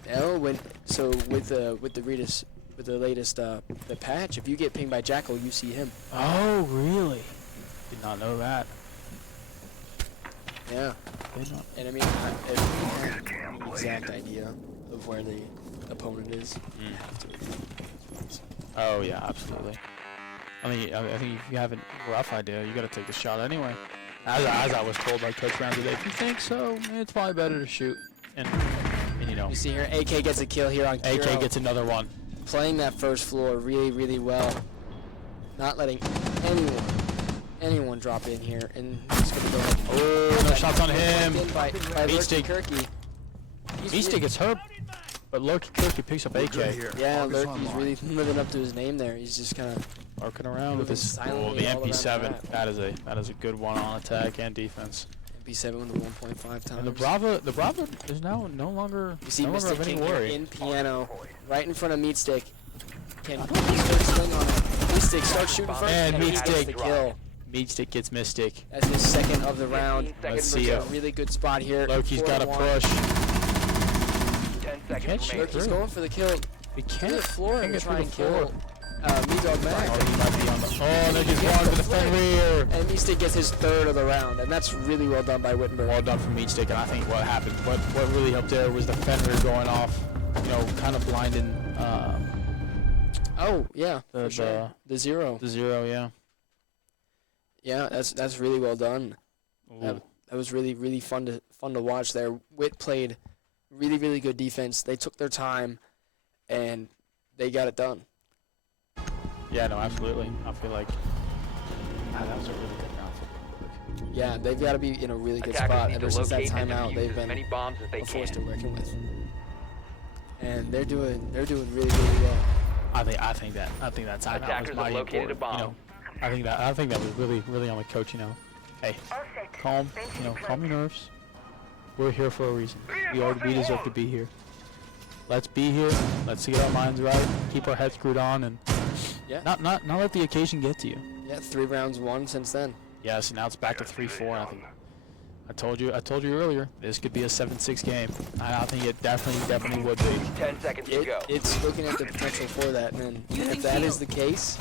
No, with the latest the patch, if you get pinged by Jackal, you see him. Oh, really? Did not know that. Yeah. Did not. And I mean, if you have an exact idea of where the opponent is, you have to. Oh yeah, absolutely. I mean, I think if you have a rough idea, you got to take the shot anyway. As I was told by Coach Brown today, if you think so, it's probably better to shoot. And you know, You see here, AK gets a kill here on Kiro. AK gets another one. Playing that first floor really, really well. Not letting anyone drop in here, and he's gonna go. Oh, no shots on him. By Meat Lurky stick. Kirky. Meatstick gets hurt, but Lurky Kirky picks up AK. Yeah, Lurky's really living up to his name there. He's just kind of Working around with Moving his silently the all around the MP7. map. That is a good one on attack and defense. MP7 with the 1.5 times. And the Brava is now no longer You see no longer Mystic of any King here worry. in piano, right in front of Meatstick. Can Meatstick swing on it? Meatstick starts shooting first, And he gets Meatstick. the kill. Meatstick gets Mystic. That's his second of the round. Let's seconds see to it. go. Really good spot here. Loki's got to 4-1. push. 10 Can't seconds shoot remaining. Loki's through. going for the kill. We Through can't the floor can't and get try through and the floor. kill Meat-Dog Mac. Oh, he might be on the. Oh, they're just going for the Fenrir. And Meatstick gets his third of the round, and that's really well done by Wittenberg. Well done from Meatstick, and I think what happened, what really helped there was the Fenrir going off, kind of blinding Oh yeah, the for sure. The zero. the zero, yeah. Yeah, that's really well done. Ooh. That was really fun to watch there. Witt played really good defense. They took their time, and they got it done. Yeah, no, absolutely. I feel like that was a really good round for Bloomberg. Yeah, they've got to be in a really good Attackers spot need ever to since that locate and timeout. defuse They've as been many bombs as they a force to can. reckon with, and they're doing really well. I think that timeout Attackers was have mighty located a important. bomb. I think that was really on the coach. Hey, All set. calm. You know, calm your nerves. We're here for a reason. We deserve to be here. Let's be here. Let's get our minds right. Keep our heads screwed on, and Yeah. not let the occasion get to you. Yeah, 3 rounds won since then. Yes, now it's back to 3-4. And I think I told you earlier. This could be a 7-6 game. I think it definitely would be. 10 seconds to go. It's looking at the potential for that, and Using if that is shield. the case,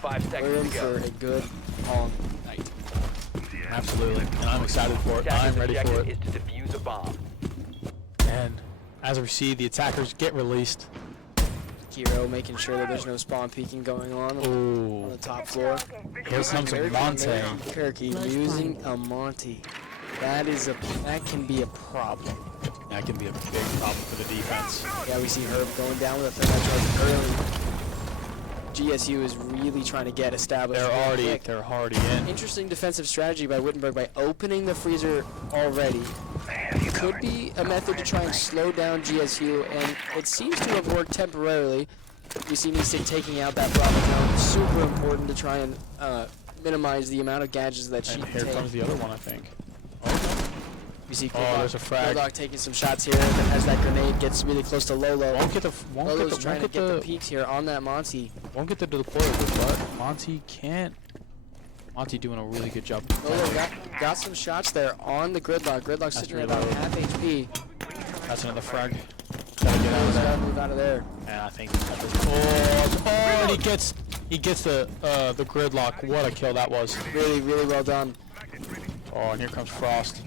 5 we're seconds in to go. for a good long night. Absolutely, and I'm excited for it. I'm Attacker's ready for objective it. is to defuse a bomb. And as we see, the attackers get released. Kiro making sure that there's no spawn peeking going on the Ooh, top floor. here comes a Monte. Kirky using a Monty. That can be a problem. That can be a big problem for the defense. Yeah, we see Herb going down with a thermite charge early. GSU is really trying to get established. They're already in. Interesting defensive strategy by Wittenberg by opening the freezer already. Could be a method to try and slow down GSU, and it seems to have worked temporarily. You see Nistic taking out that Bravo town. Super important to try and minimize the amount of gadgets that she And can here take. comes the other one, I think. You see Oh, there's a frag. Gridlock taking some shots here as that grenade gets really close to Lolo. Lolo's trying to get the the peaks here on that Monty. won't get the deployable, but Monty can't. Monty doing a really good job. Lolo got some shots there on the Gridlock. Gridlock's sitting at about reload. half HP. That's another frag. Gotta get out of Lolo's there. gotta move out of there. And I think and he gets the Gridlock. What a kill that was. Really, really well done. Oh, and here comes Frost.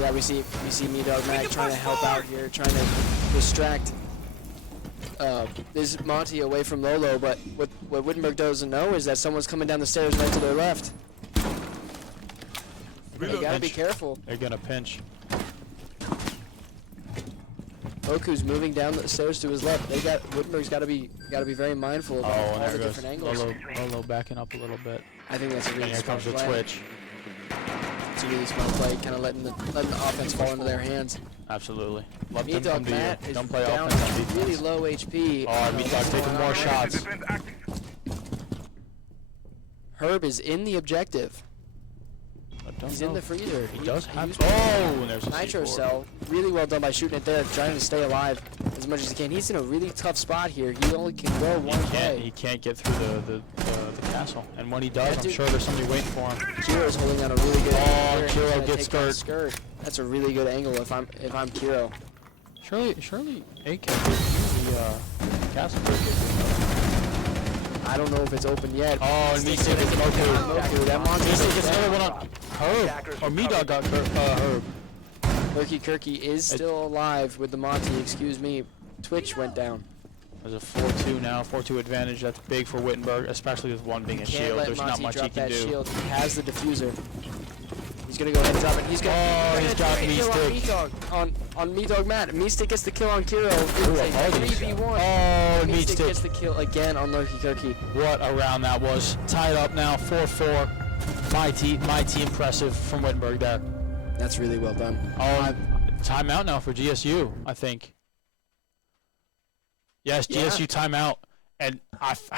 Yeah, we see Me Dog Mac trying to help out here, trying to distract this Monty away from Lolo, but what Wittenberg doesn't know is that someone's coming down the stairs right to their left. You gotta be careful. They're gonna pinch. Oku's moving down the stairs to his left. Wittenberg's gotta be very mindful of Oh, all and the there goes different angles. Lolo backing up a little bit. I think that's a And really here smart comes the play. twitch. It's a really smart play, kind of letting the offense fall into their hands. Absolutely. Let Me them Dog come to Matt you. is Don't play down offense on to really defense. low HP. Oh, and Me Dog taking more shots. Herb is in the objective. But don't He's know. in the freezer. He does have. used Oh, and there's a Nitro C4. cell. Really well done by shooting it there, trying to stay alive as much as he can. He's in a really tough spot here. He only can go one He way. can't get through the castle. And when he does, That I'm dude- sure there's somebody waiting for him. Kiro's holding out a really good angle here, and he's Kiro gonna gets take down skirt. That's a really good angle if I'm Kiro. Surely AK gives you the castle break. I don't know if it's open yet. Oh, and Stick Mistic it gets in Moku. Moku. That monster Mistic gets is another down. one on Herb. Or Me-Dog got Herb. Murky Kirky is still alive with the Monty. Excuse me. Twitch went down. There's a 4-2 now, 4-2 advantage. That's big for Wittenberg, especially with one being a Can't shield. let There's Monty not much he drop can that do. shield. He has the diffuser. He's gonna go ahead and drop it. He's gonna. Oh, he's got Me-Dog on Me-Dog Matt. Meestick gets the kill on Kiro. Ooh, It's a a body 3v1. shot. Oh, Meestick gets Meestick. the kill again on Murky Kirky. What a round that was. Tied up now, 4-4. Mighty impressive from Wittenberg there. That's really well done. Oh, timeout now for GSU, I think. Yes, Yeah. GSU timeout, and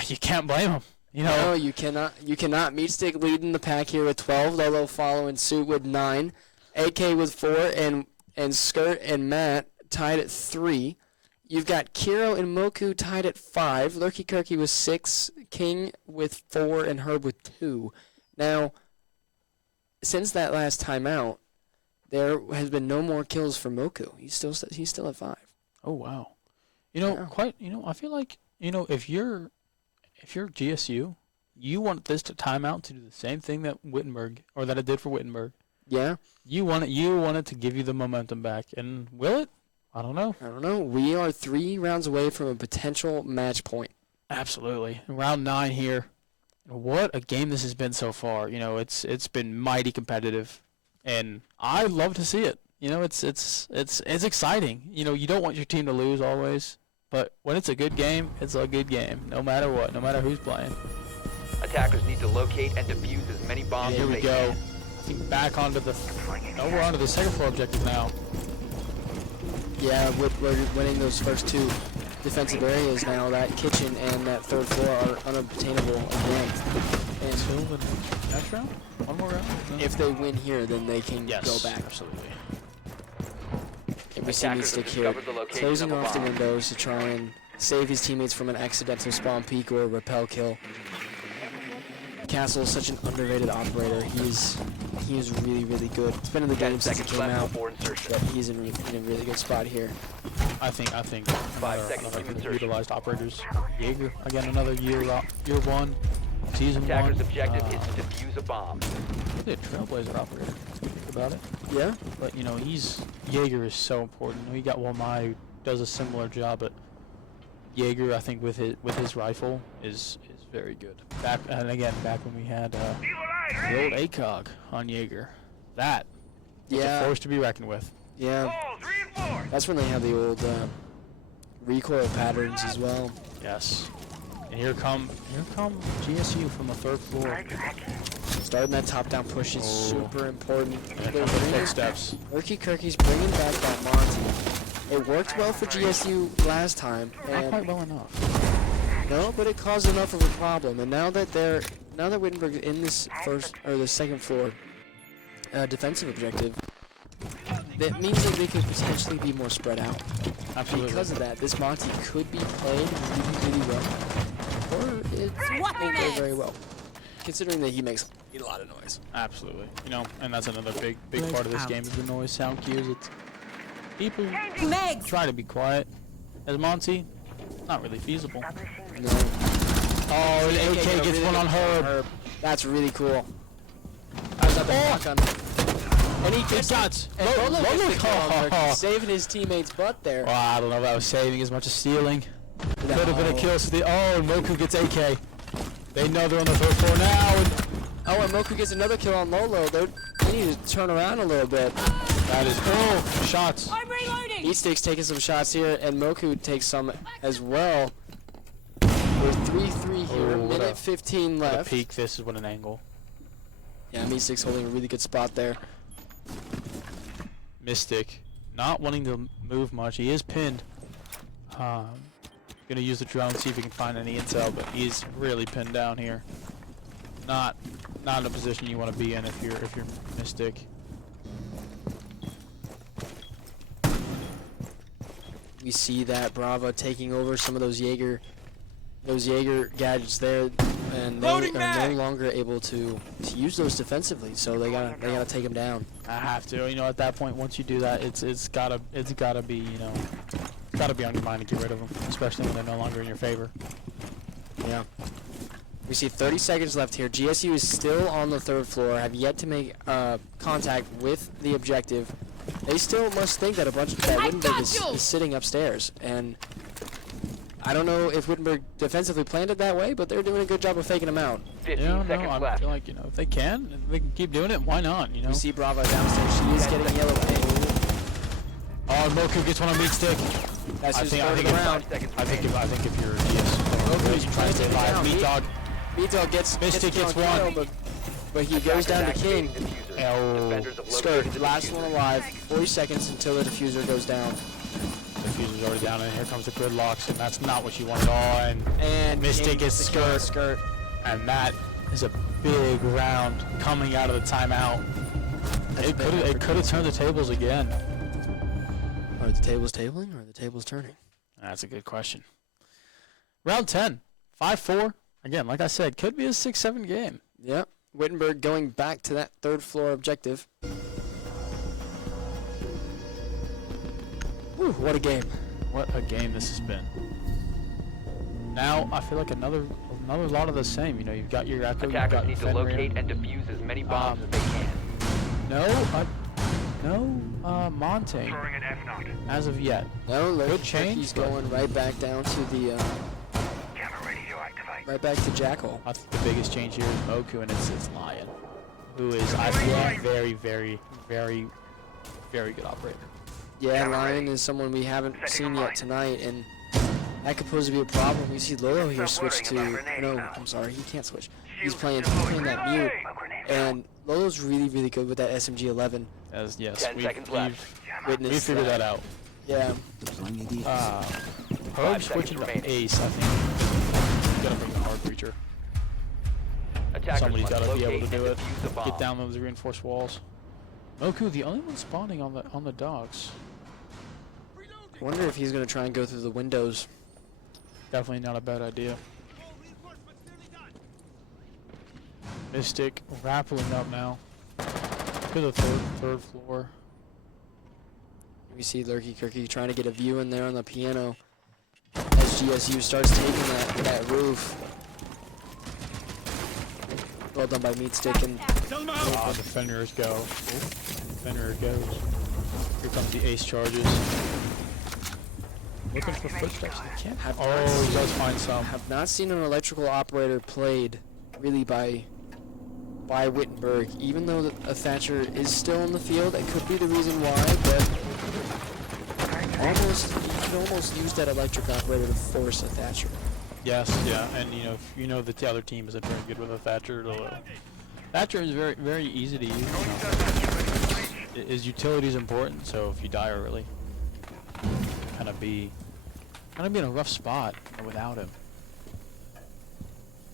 you can't blame him. You know, No, you cannot. Meatstick leading the pack here with 12. Lolo following suit with 9. AK with 4, and Skirt and Matt tied at 3. You've got Kiro and Moku tied at 5. Lurky Kirky with 6. King with 4, and Herb with 2. Now, since that last timeout, there has been no more kills for Moku. He's still at 5. oh wow, you know, Yeah. I feel like if you're GSU, you want this to timeout to do the same thing that it did for Wittenberg. Yeah. You want it to give you the momentum back, and will it? I don't know. I don't know. We are 3 rounds away from a potential match point. Absolutely. Round 9 here. What a game this has been so far. You know, it's been mighty competitive, and I love to see it. You know, it's exciting. You know, you don't want your team to lose always, but when it's a good game, it's a good game, no matter what, no matter who's playing. Attackers need to locate and defuse as many bombs Here as we they go. can. I think back onto we're onto the second floor objective now. Yeah, we're winning those first 2 defensive areas now. That kitchen and that 3rd floor are unobtainable again. And Sylvan Next round? One more round? No? If they win here, then they can Yes, go back. absolutely. And we see Attackers Stick have here, discovered the location closing of a off the bomb. windows to try and save his teammates from an accidental spawn peek or a rappel kill. Castle is such an underrated operator. He is really, really good. It's been in the 10 game since he seconds came left out, before insertion. but he's in a really good spot here. I think 5 seconds to insertion. utilized operators. Jaeger, again, another year one, season Attacker's one. objective is to defuse a bomb. Really a trailblazer operator. Let's think about it. Yeah? But, you know, Jaeger is so important. You know, he got Walmai, does a similar job, but Jaeger, I think, with his rifle is very good. Back when we had the old ACOG on Jaeger, that was a force to be reckoned with. Yeah. That's when they had the old recoil patterns as well. Yes. And here come GSU from the 3rd floor. Starting that top-down push is super important. And They're come the bringing- footsteps. Murky Kirky's bringing back that Monty. It worked well for GSU last time, Not and quite well enough. no, but it caused enough of a problem. And now that Wittenberg in this the second floor defensive objective, that means that they could potentially be more spread out. Absolutely. Because of that, this Monty could be played really, really well, or it won't go very well, considering that he makes a lot of noise. Absolutely. You know, and that's another big part of this game is the noise sound cues. It's people Megs! try to be quiet. As Monty, not really feasible. No. Oh, and AK gets one on Herb. That's really cool. How's that block on? And he gets shots. And Lolo gets the kill on Turkey, Oh. saving his teammate's butt there. Well, I don't know if I was saving as much as stealing. No. Could have been a kill steal. Oh, and Moku gets AK. They know they're on the 3rd floor now. And Oh, and Moku gets another kill on Lolo. They need to turn around a little bit. that is shots. I'm reloading! Eaststick's taking some shots here, and Moku takes some as well. We're 3-3 here, Oh, what a- minute 15 At a left. peak, this is what an angle. Yeah, Eaststick's holding a really good spot there. Mystic, not wanting to move much. He is pinned. Gonna use the drone, see if he can find any intel, but he's really pinned down here. Not in a position you want to be in if you're Mystic. We see that Bravo taking over some of those Jaeger gadgets there, and they Loading are mag! no longer able to use those defensively. So they gotta take them down. I have to. You know, at that point, once you do that, it's gotta be, you know, gotta be on your mind to get rid of them, especially when they're no longer in your favor. Yeah. We see 30 seconds left here. GSU is still on the 3rd floor, have yet to make contact with the objective. They still must think that Wittenberg is sitting upstairs, and I don't know if Wittenberg defensively planned it that way, but they're doing a good job of faking them out. 15 seconds I left. feel like, you know, if they can keep doing it, why not, you know? We see Bravo downstairs. She is getting yellow ping. Oh, Moku gets one on Meat Stick. That's I his think third if- round. I think if you're Moku's you trying to stay take it alive. down. Meat Dog. Vito gets Mystic gets gets on one. kill, but he goes down to King. Oh, Defenders have Skirt, located the last diffuser. one alive. 40 seconds until the diffuser goes down. the fuser's already down, and here comes the gridlocks, and that's not what you want at all. And Mystic King gets gets the kill on Skirt. Skirt. And that is a big round coming out of the timeout. That's It big could have turned the tables again. Are the tables tabling or are the tables turning? That's a good question. Round 10, 5-4. Again, like I said, could be a 6-7 game. Yep. Wittenberg going back to that 3rd floor objective. Whew, what a game. What a game this has been. Now I feel like another lot of the same. You know, you've got your Echo, you've Attackers got need to Fenrir. locate and defuse as many bombs as they can. No, Monte Throwing an F-Naught. as of yet. No, look, Good change, he's but- going right back down to the, Camera ready to activate. right back to Jackal. I think the biggest change here is Moku, and it's Lion, who is I feel a very, very, very, very good operator. Yeah, Lion is someone we haven't seen yet tonight, and that could pose to be a problem. We see Lolo here switch to, no, I'm sorry, he can't switch. He's playing that mute, and Lolo's really, really good with that SMG-11. As yes, 10 seconds left. we Witness figured that out. Yeah, Herb seconds switching to remaining. Ace, I think. He's gonna bring the hard breacher. Attackers Somebody's must got to be locate able to do and it. defuse the bomb. Get down those reinforced walls. Moku, the only one spawning on the docks. I wonder if he's going to try and go through the windows. Definitely not a bad idea. Mystic rappelling up now to the third floor. We see Lurky Kirky trying to get a view in there on the piano as GSU starts taking that roof. Well done by Meatstick and Ah, defenders go. Defender goes. Here comes the ace charges. Looking for footsteps. They can't. Have Oh, not he does find some. have not seen an electrical operator played really by Wittenberg, even though a Thatcher is still in the field. That could be the reason why, but you could almost use that electric operator to force a Thatcher. Yes, yeah, and if you know that the other team isn't very good with a Thatcher, Thatcher is very, very easy to use. His utility is important, so if you die early, kind of be in a rough spot without him.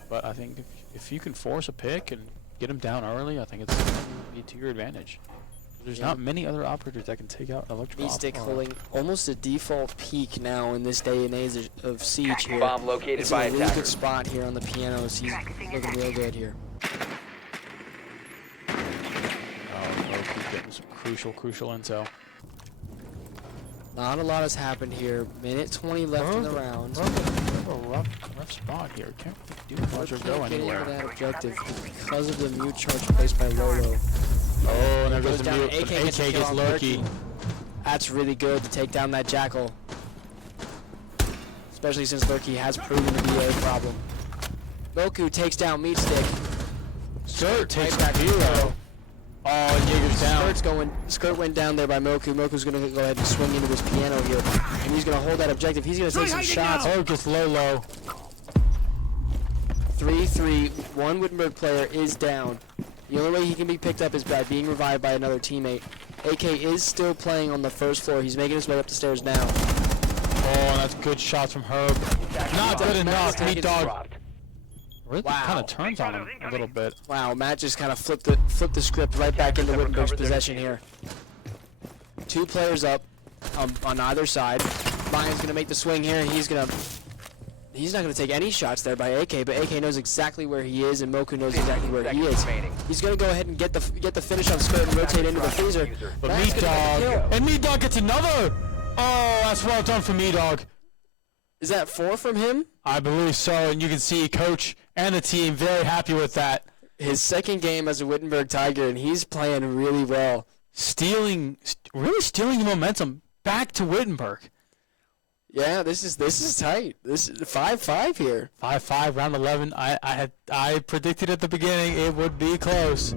But I think if you can force a pick and get him down early, I think it's going to be to your advantage. There's Yeah. not many other operators that can take out an electrical Meatstick operator. holding almost a default peak now in this day and age of Siege here. Bomb located It's by in a really good attackers. spot here on the pianos. He's looking real good here. Oh, he's getting some crucial intel. Not a lot has happened here. Minute 20 left in the round. A rough spot here. Can't really do much or go Can't get into anywhere. that objective because of the mute charge placed by Lolo. Oh, and there goes the down. mute. AK AK gets a kill gets on Loki. That's really good to take down that Jackal. Especially since Lurky has proven to be a problem. Goku takes down Meatstick. Skirt takes back to Hero. Oh, and Jaeger's down. Skirt went down there by Moku. Moku's gonna go ahead and swing into his piano here. And he's gonna hold that objective. He's gonna take some shots. Oh, gets low. 3-3. One Wittenberg player is down. The only way he can be picked up is by being revived by another teammate. AK is still playing on the first floor. He's making his way up the stairs now. Oh, that's good shots from Herb. Not good enough. Meat Dog Dropped. really Wow. kind of turns on him a little bit. Wow, Matt just kind of flipped the script right back into Wittenberg's possession here. Two players up on either side. Ryan's gonna make the swing here. He's not gonna take any shots there by AK, but AK knows exactly where he is, and Moku knows exactly where he is. Remaining. He's gonna go ahead and get the finish on Skirt and rotate into the freezer. But Matt's Meat gonna get the Dog. kill. And Meat Dog gets another. Oh, that's well done for Meat Dog. Is that 4 from him? I believe so, and you can see Coach and the team very happy with that. His second game as a Wittenberg Tiger, and he's playing really well. Really stealing the momentum back to Wittenberg. Yeah, this is tight. This is 5-5 here. 5-5, round 11. I predicted at the beginning it would be close.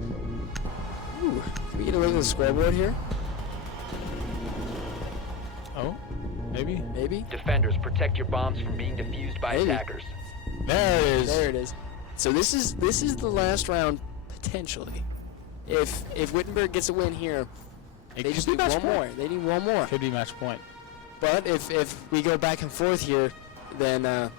Ooh, can we get a look at the scoreboard here? Oh, maybe. Maybe. Defenders, protect your bombs from being defused by Maybe. attackers. There it is. There it is. So this is the last round potentially. If Wittenberg gets a win here, It they could just be need match one point. more. They need one more. Could be match point. But if we go back and forth here, then It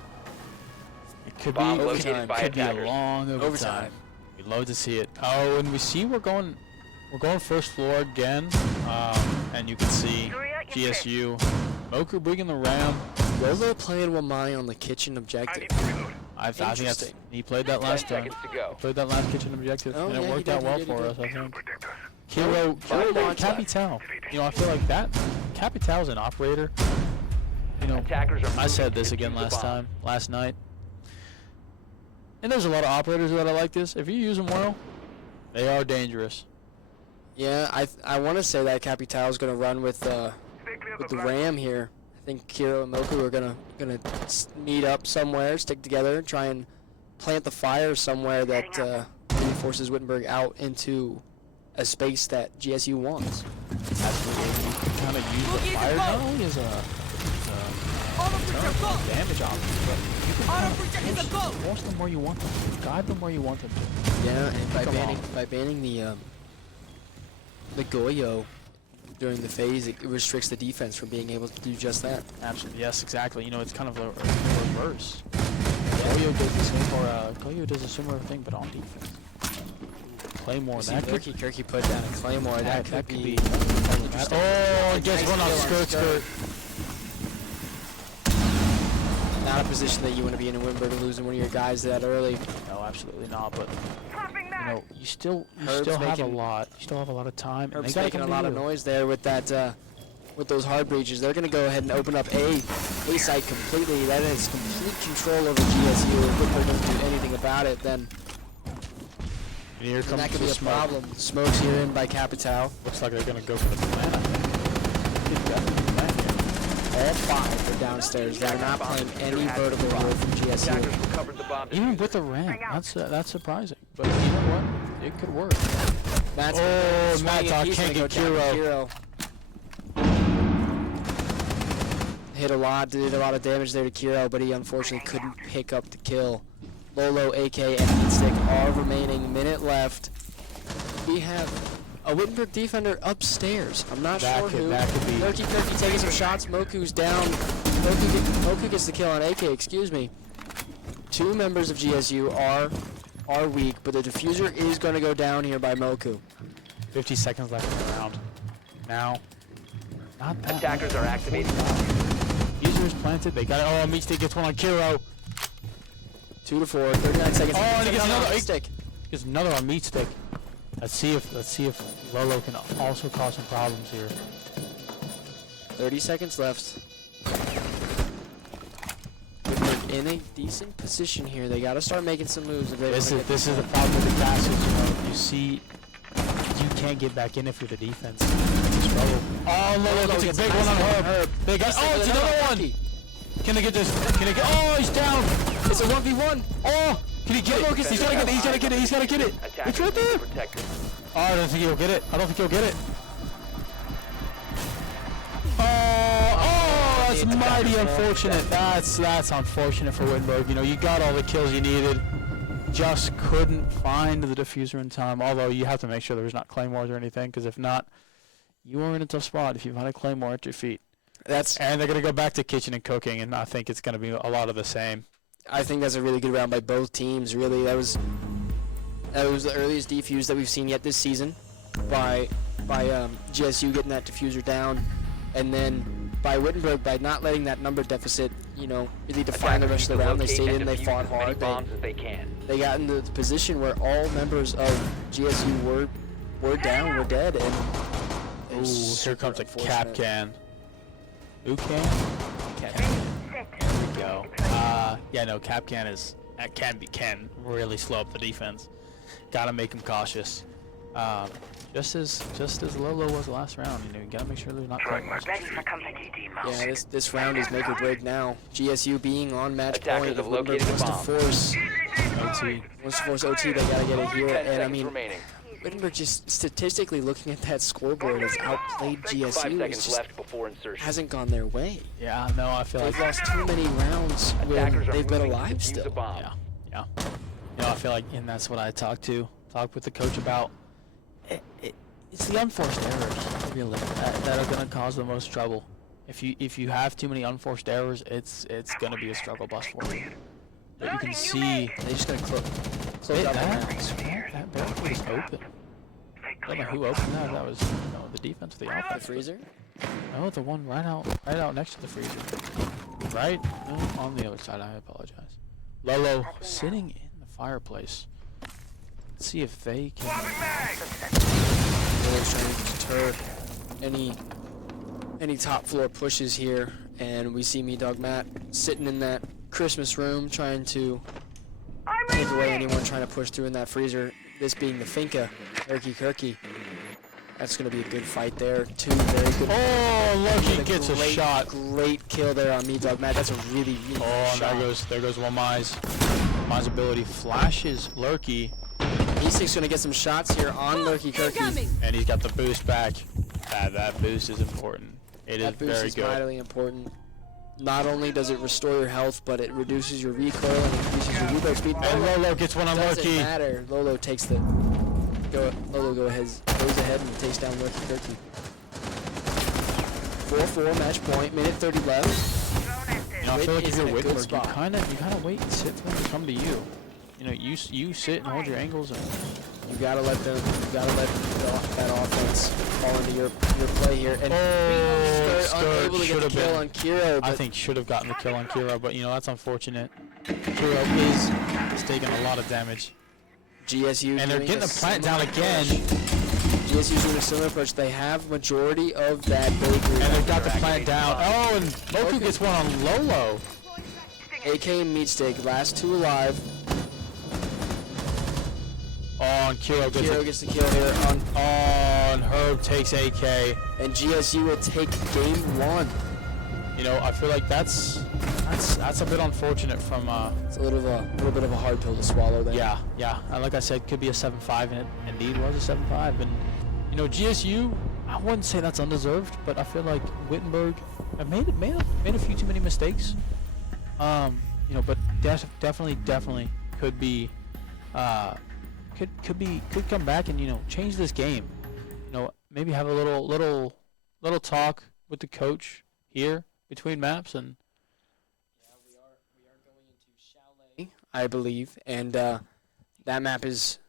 could Bomb be located by could be a attackers. long overtime. Overtime. We'd love to see it. Oh, and we see we're going first floor again, and you can see GSU, Moku bringing the ram. Rolo playing Wamai on the kitchen objective. I think that's Interesting. he played that 10 last time. seconds to go. Played that last kitchen objective, Oh, and yeah, it he worked did, out he well did, he for did. us, I think. Kiro wants that. Capital. I feel like that Capital's an operator. Attackers are I moving said to this defuse again the bomb. last night. And there's a lot of operators that are like this. If you use them well, they are dangerous. Yeah, I want to say that Capital is going to run with the Ram here. I think Kiro and Moku are gonna meet up somewhere, stick together, try and plant the fire somewhere that really forces Wittenberg out into a space that GSU wants. Absolutely. You can kind of use the Look, he's a fire goal. not only as a Auto protect goal. damage option, but you can Auto kind of protect is a goal. force them where you want them to, guide them where you want them to. Yeah, and Come by banning the Goyo during the phase, it restricts the defense from being able to do just that. Absolutely. Yes, exactly. It's kind of a reverse. Koyo does the same, or Koyo does a similar thing, but on defense. Claymore, See that could, Kirky put down a Claymore. That could be interesting. oh, just one off skirt. Not a position that you want to be in Wittenberg, losing one of your guys that early. No, absolutely not. But you know, you still Herb's have a making- lot. You still have a lot of time. and they Herb's gotta making a come to lot of you. noise there with that, with those hard breaches. They're going to go ahead and open up a site completely. That is complete control over GSU. If Wittenberg doesn't do anything about it, then And here comes that could the be a smoke. problem. Smoke's here in by Capital. Looks like they're gonna go for the plan. I think. All five are downstairs. They're not playing any vertical roll from GSU. Attackers recovered the bomb Even diffuser. with the ramp, that's surprising. But you know what? It could work. Matt's Oh, swinging, Matt he's can't gonna get go down to Kiro. Hit a lot, did a lot of damage there to Kiro, but he unfortunately couldn't pick up the kill. Lolo, AK, and Heatstick are remaining. Minute left. We have a Wittenberg defender upstairs. I'm not That sure could- who. that could be- Kirky taking some shots. Moku's down. Moku gets the kill on AK, excuse me. Two members of GSU are weak, but the diffuser is going to go down here by Moku. 50 seconds left in the round. Now, not that. Attackers are activating. User is planted. They got it. Oh, Meatstick gets one on Kiro. 2 to 4, 39 seconds. Oh, and he gets another. stick. Gets another on Meatstick. Let's see if Lolo can also cause some problems here. 30 seconds left. Wittenberg in a decent position here. They got to start making some moves if they This wanna is get this is the problem with the passes. You know, you see, you can't get back in if you're the defense. You struggle. Oh, Lolo gets a gets big nice one on hit on Herb. They got. Oh, it's another one. Lucky. Can they get this? Can they get? Oh, he's down. It's a 1v1. Oh, can he get it? He's gotta get it. He's gotta get it. He's gotta get it. Attackers It's right need to there. protect it. Oh, I don't think he'll get it. I don't think he'll get it. Oh, that's mighty unfortunate. That's unfortunate for Wittenberg. You know, you got all the kills you needed. Just couldn't find the diffuser in time. Although you have to make sure there's not claymores or anything, because if not, you are in a tough spot if you've had a claymore at your feet. And they're gonna go back to kitchen and cooking, and I think it's gonna be a lot of the same. I think that's a really good round by both teams. Really, that was the earliest defuse that we've seen yet this season by GSU getting that diffuser down, and then by Wittenberg by not letting that number deficit, you know, really define the rest of the round. They stayed in, they fought hard. Bombs as they can. They got into the position where all members of GSU were down, were dead, and it Ooh, was here comes a unfortunate. cap can. Who can? There we go. Yeah, no, cap can can really slow up the defense. Gotta make him cautious. Just as Lolo was last round, you know, you gotta make sure there's not claymores. Ready for company demark. Yeah, this round is make or break now. GSU being on match Attackers point. have If Wittenberg located wants the to bomb. force OT. OT, they gotta get it here. 10 And I seconds mean, remaining. Wittenberg just statistically looking at that scoreboard has outplayed 5 GSU. It seconds just left before insertion. hasn't gone their way. Yeah, no, I feel They've like lost too many rounds when Attackers are they've been moving to alive defuse still. the bomb. yeah. You know, I feel like, and that's what I talked with the coach about. It's the unforced errors, really, that are gonna cause the most trouble. If you have too many unforced errors, it's gonna be a struggle bus for you. But you can see They just gotta close that out the rounds. that barricade is open. I don't know who opened that. That was, you know, the defense of the The offense. freezer? No, the one right out next to the freezer. Right? No, on the other side. I apologize. Lolo sitting in the fireplace. Let's see if they can. Really trying to deter any top floor pushes here, and we see Me Dog Matt sitting in that Christmas room trying to take away anyone trying to push through in that freezer. This being the Finca, Kirky. That's gonna be a good fight there. Two very good. Oh, Lucky gets a great, shot. Great kill there on Me Dog Matt. That's a really Oh, good and shot. there goes one Mize. Mize ability flashes Lurky, E6 gonna get some shots here on Lurky Kirky. and he's got the boost back. That boost is important. It is That boost very is good. vitally important. Not only does it restore your health, but it reduces your recoil and increases your reload speed. And Lolo gets one on Doesn't Lurky. matter. Lolo takes the Lolo goes ahead and takes down Lurky Kirky. 4-4 match point. Minute 30 left. You know, I Witt feel like if is you're in a good Wittenberg, spot. you kind of wait and sit for them to come to you. You know, you sit and hold your angles, and You gotta let them. You gotta let that offense fall into your play here. And unable to get the kill on Kiro. I But think should have gotten the kill on Kiro, but you know that's unfortunate. Kiro is taking a lot of damage, GSU and they're doing getting a the plant down similar again, approach. GSU's doing a similar approach. They have majority of that bakery. and they've got the They're plant down. activating Oh, and Loku gets one on Lolo. AK and Meat Steak, last two alive. Oh, and Kiro gets Kiro it. gets the kill here on, Oh, and Herb takes AK. and GSU will take game one. You know, I feel like that's a bit unfortunate from It's a little bit of a hard pill to swallow there. yeah. And like I said, could be a 7-5, and it indeed was a 7-5. And you know, GSU, I wouldn't say that's undeserved, but I feel like Wittenberg have made a few too many mistakes. You know, but definitely could be could come back and, you know, change this game. You know, maybe have a little talk with the coach here between maps, and We are going into Chalet, I believe, and that map is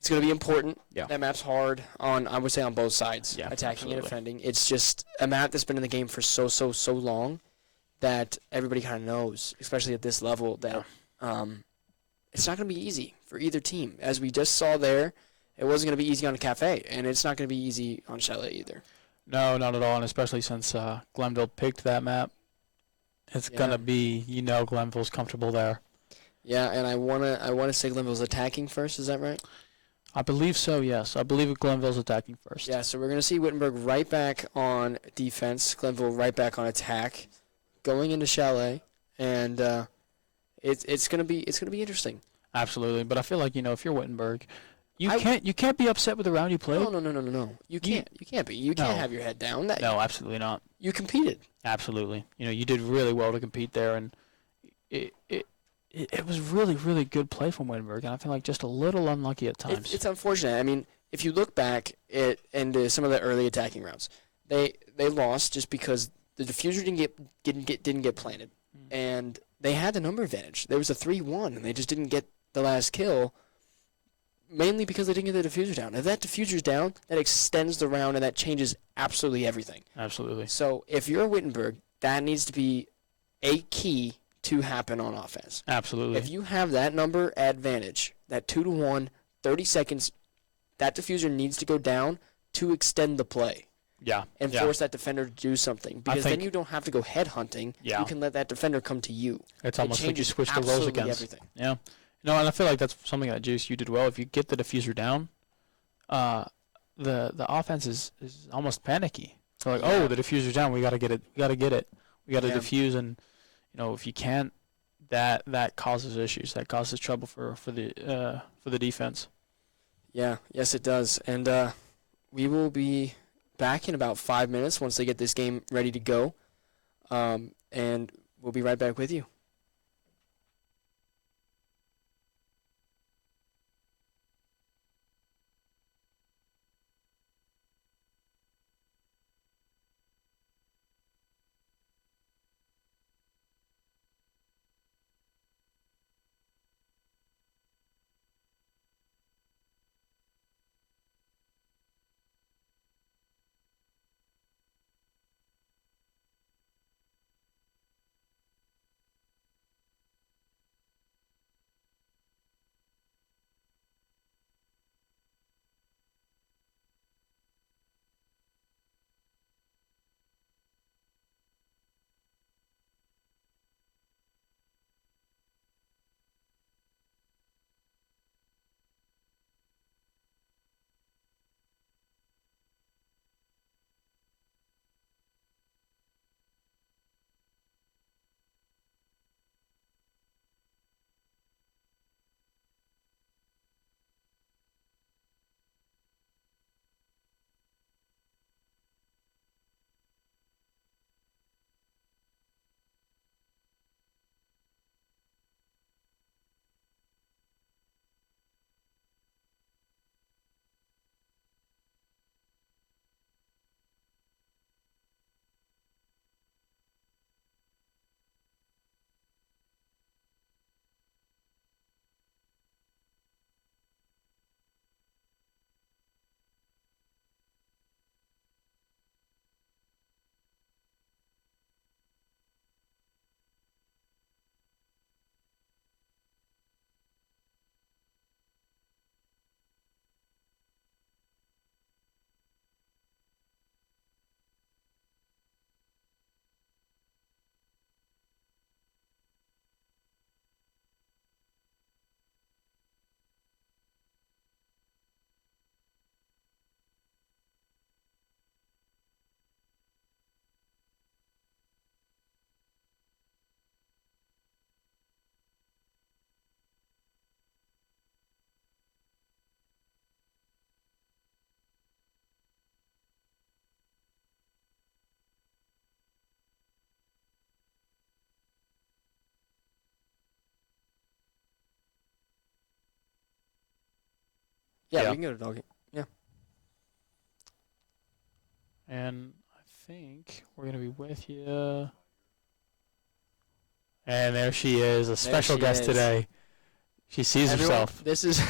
it's going to be important. Yeah. That map's hard on, I would say, on both sides, Yeah, attacking and absolutely. defending. It's just a map that's been in the game for so long that everybody kind of knows, especially at this level, that it's not going to be easy for either team. As we just saw there, it wasn't going to be easy on a Cafe, and it's not going to be easy on Chalet either. no, not at all. And especially since Glenville picked that map, it's Yeah. gonna be, you know, Glenville's comfortable there. Yeah, and I wanna say Glenville's attacking first. Is that right? I believe so. Yes, I believe Glenville's attacking first. Yeah, so we're going to see Wittenberg right back on defense, Glenville right back on attack, going into Chalet, and it's going to be interesting. Absolutely. But I feel like, you know, if you're Wittenberg, you I- can't be upset with the round you played. No. You can't be. You can't No. have your head down. That No, absolutely not. you competed. Absolutely. You know, you did really well to compete there, and it was really good play from Wittenberg, and I feel like just a little unlucky at times. It's unfortunate. I mean, if you look back at into some of the early attacking rounds, they lost just because the diffuser didn't get planted, and they had the number advantage. There was a 3-1, and they just didn't get the last kill, mainly because they didn't get the diffuser down. If that diffuser's down, that extends the round, and that changes absolutely everything. Absolutely. So if you're Wittenberg, that needs to be a key to happen on offense. Absolutely. If you have that number advantage, that 2-1, 30 seconds, that diffuser needs to go down to extend the play Yeah. and yeah. force that defender to do something. Because then think- you don't have to go head hunting. Yeah. You can let that defender come to you. It's It almost like you changes switch the roles absolutely against. everything. Yeah. No, and I feel like that's something that Juice, you did well. If you get the diffuser down, the offense is almost panicky. So like, Yeah. oh, the diffuser's down. We gotta get it. We gotta Yeah. diffuse, and you know, if you can't, that causes issues. That causes trouble for the defense. Yeah, yes it does. And we will be back in about 5 minutes once they get this game ready to go. And we'll be right back with you. Yeah, Yeah. we can go to dog game. Yeah. And I think we're going to be with you. And there she is, a special she guest is. today. She sees Everyone, herself. this is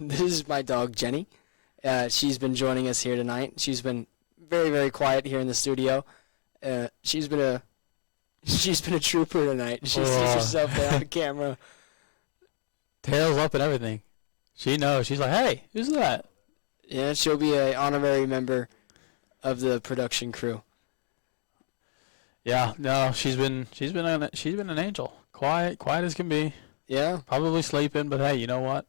this is my dog Jenny. She's been joining us here tonight. She's been very, very quiet here in the studio. She's been a trooper tonight. She sees herself there on camera. Tails up and everything. She knows. She's like, hey, who's that? Yeah, she'll be an honorary member of the production crew. Yeah, no, she's been an angel. Quiet as can be. Yeah, Probably sleeping, but hey, you know what?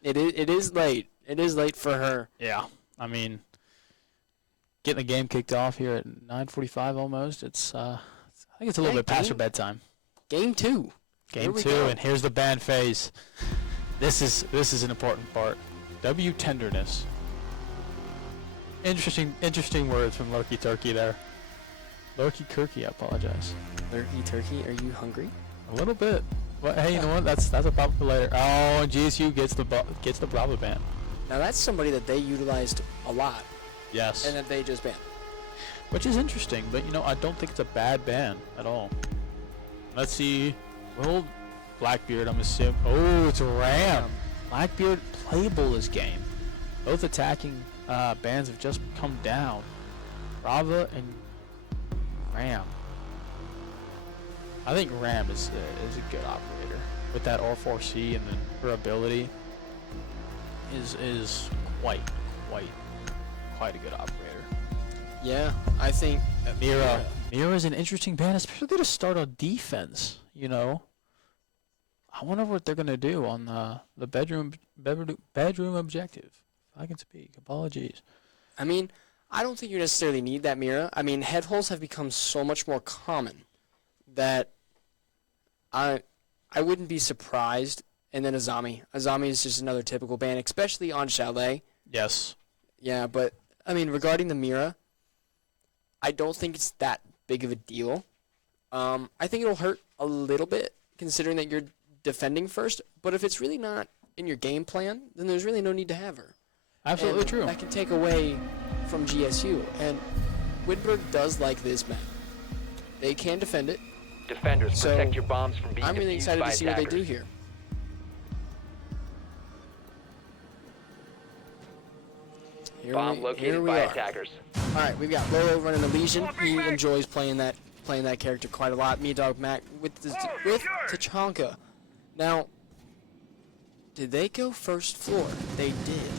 it is late. It is late for her. Yeah, I mean, getting the game kicked off here at 9:45 almost. It's I think it's a little Hey, bit past her game- bedtime. Game 2. Here Game we 2, go. and here's the band phase. This is an important part. W tenderness. Interesting words from Lurky Turkey there. Lurky Kirky, I apologize. Lurky Turkey, are you hungry? A little bit. Well, hey, you know what? That's a problem for later. Oh, and GSU gets the Bravo ban. Now that's somebody that they utilized a lot Yes. and that they just banned. Which is interesting, but you know, I don't think it's a bad ban at all. Let's see. Well, Blackbeard, I'm assuming. Oh, it's a Ram. Blackbeard playable this game. Both attacking bans have just come down. Brava and Ram. I think Ram is a good operator with that R4C, and then her ability is quite a good operator. Yeah, I think Mira is an interesting band, especially to start on defense. You know, I wonder what they're gonna do on the bedroom objective. If I can speak, apologies. I mean, I don't think you necessarily need that Mira. I mean, head holes have become so much more common that I wouldn't be surprised. And then Azami is just another typical ban, especially on Chalet. Yes. Yeah, but I mean, regarding the Mira, I don't think it's that big of a deal. I think it'll hurt a little bit considering that you're defending first. But if it's really not in your game plan, then there's really no need to have her. Absolutely And true. That can take away from GSU, and Wittenberg does like this map. They can defend it. Defenders, So, protect your bombs from being I'm really defused excited by to see what they do attackers. here. Bomb located by attackers. All right, we've got Lolo running a Legion. He enjoys playing that character quite a lot. Me, Dog, Mac with Tachanka. Now, did they go first floor? They did.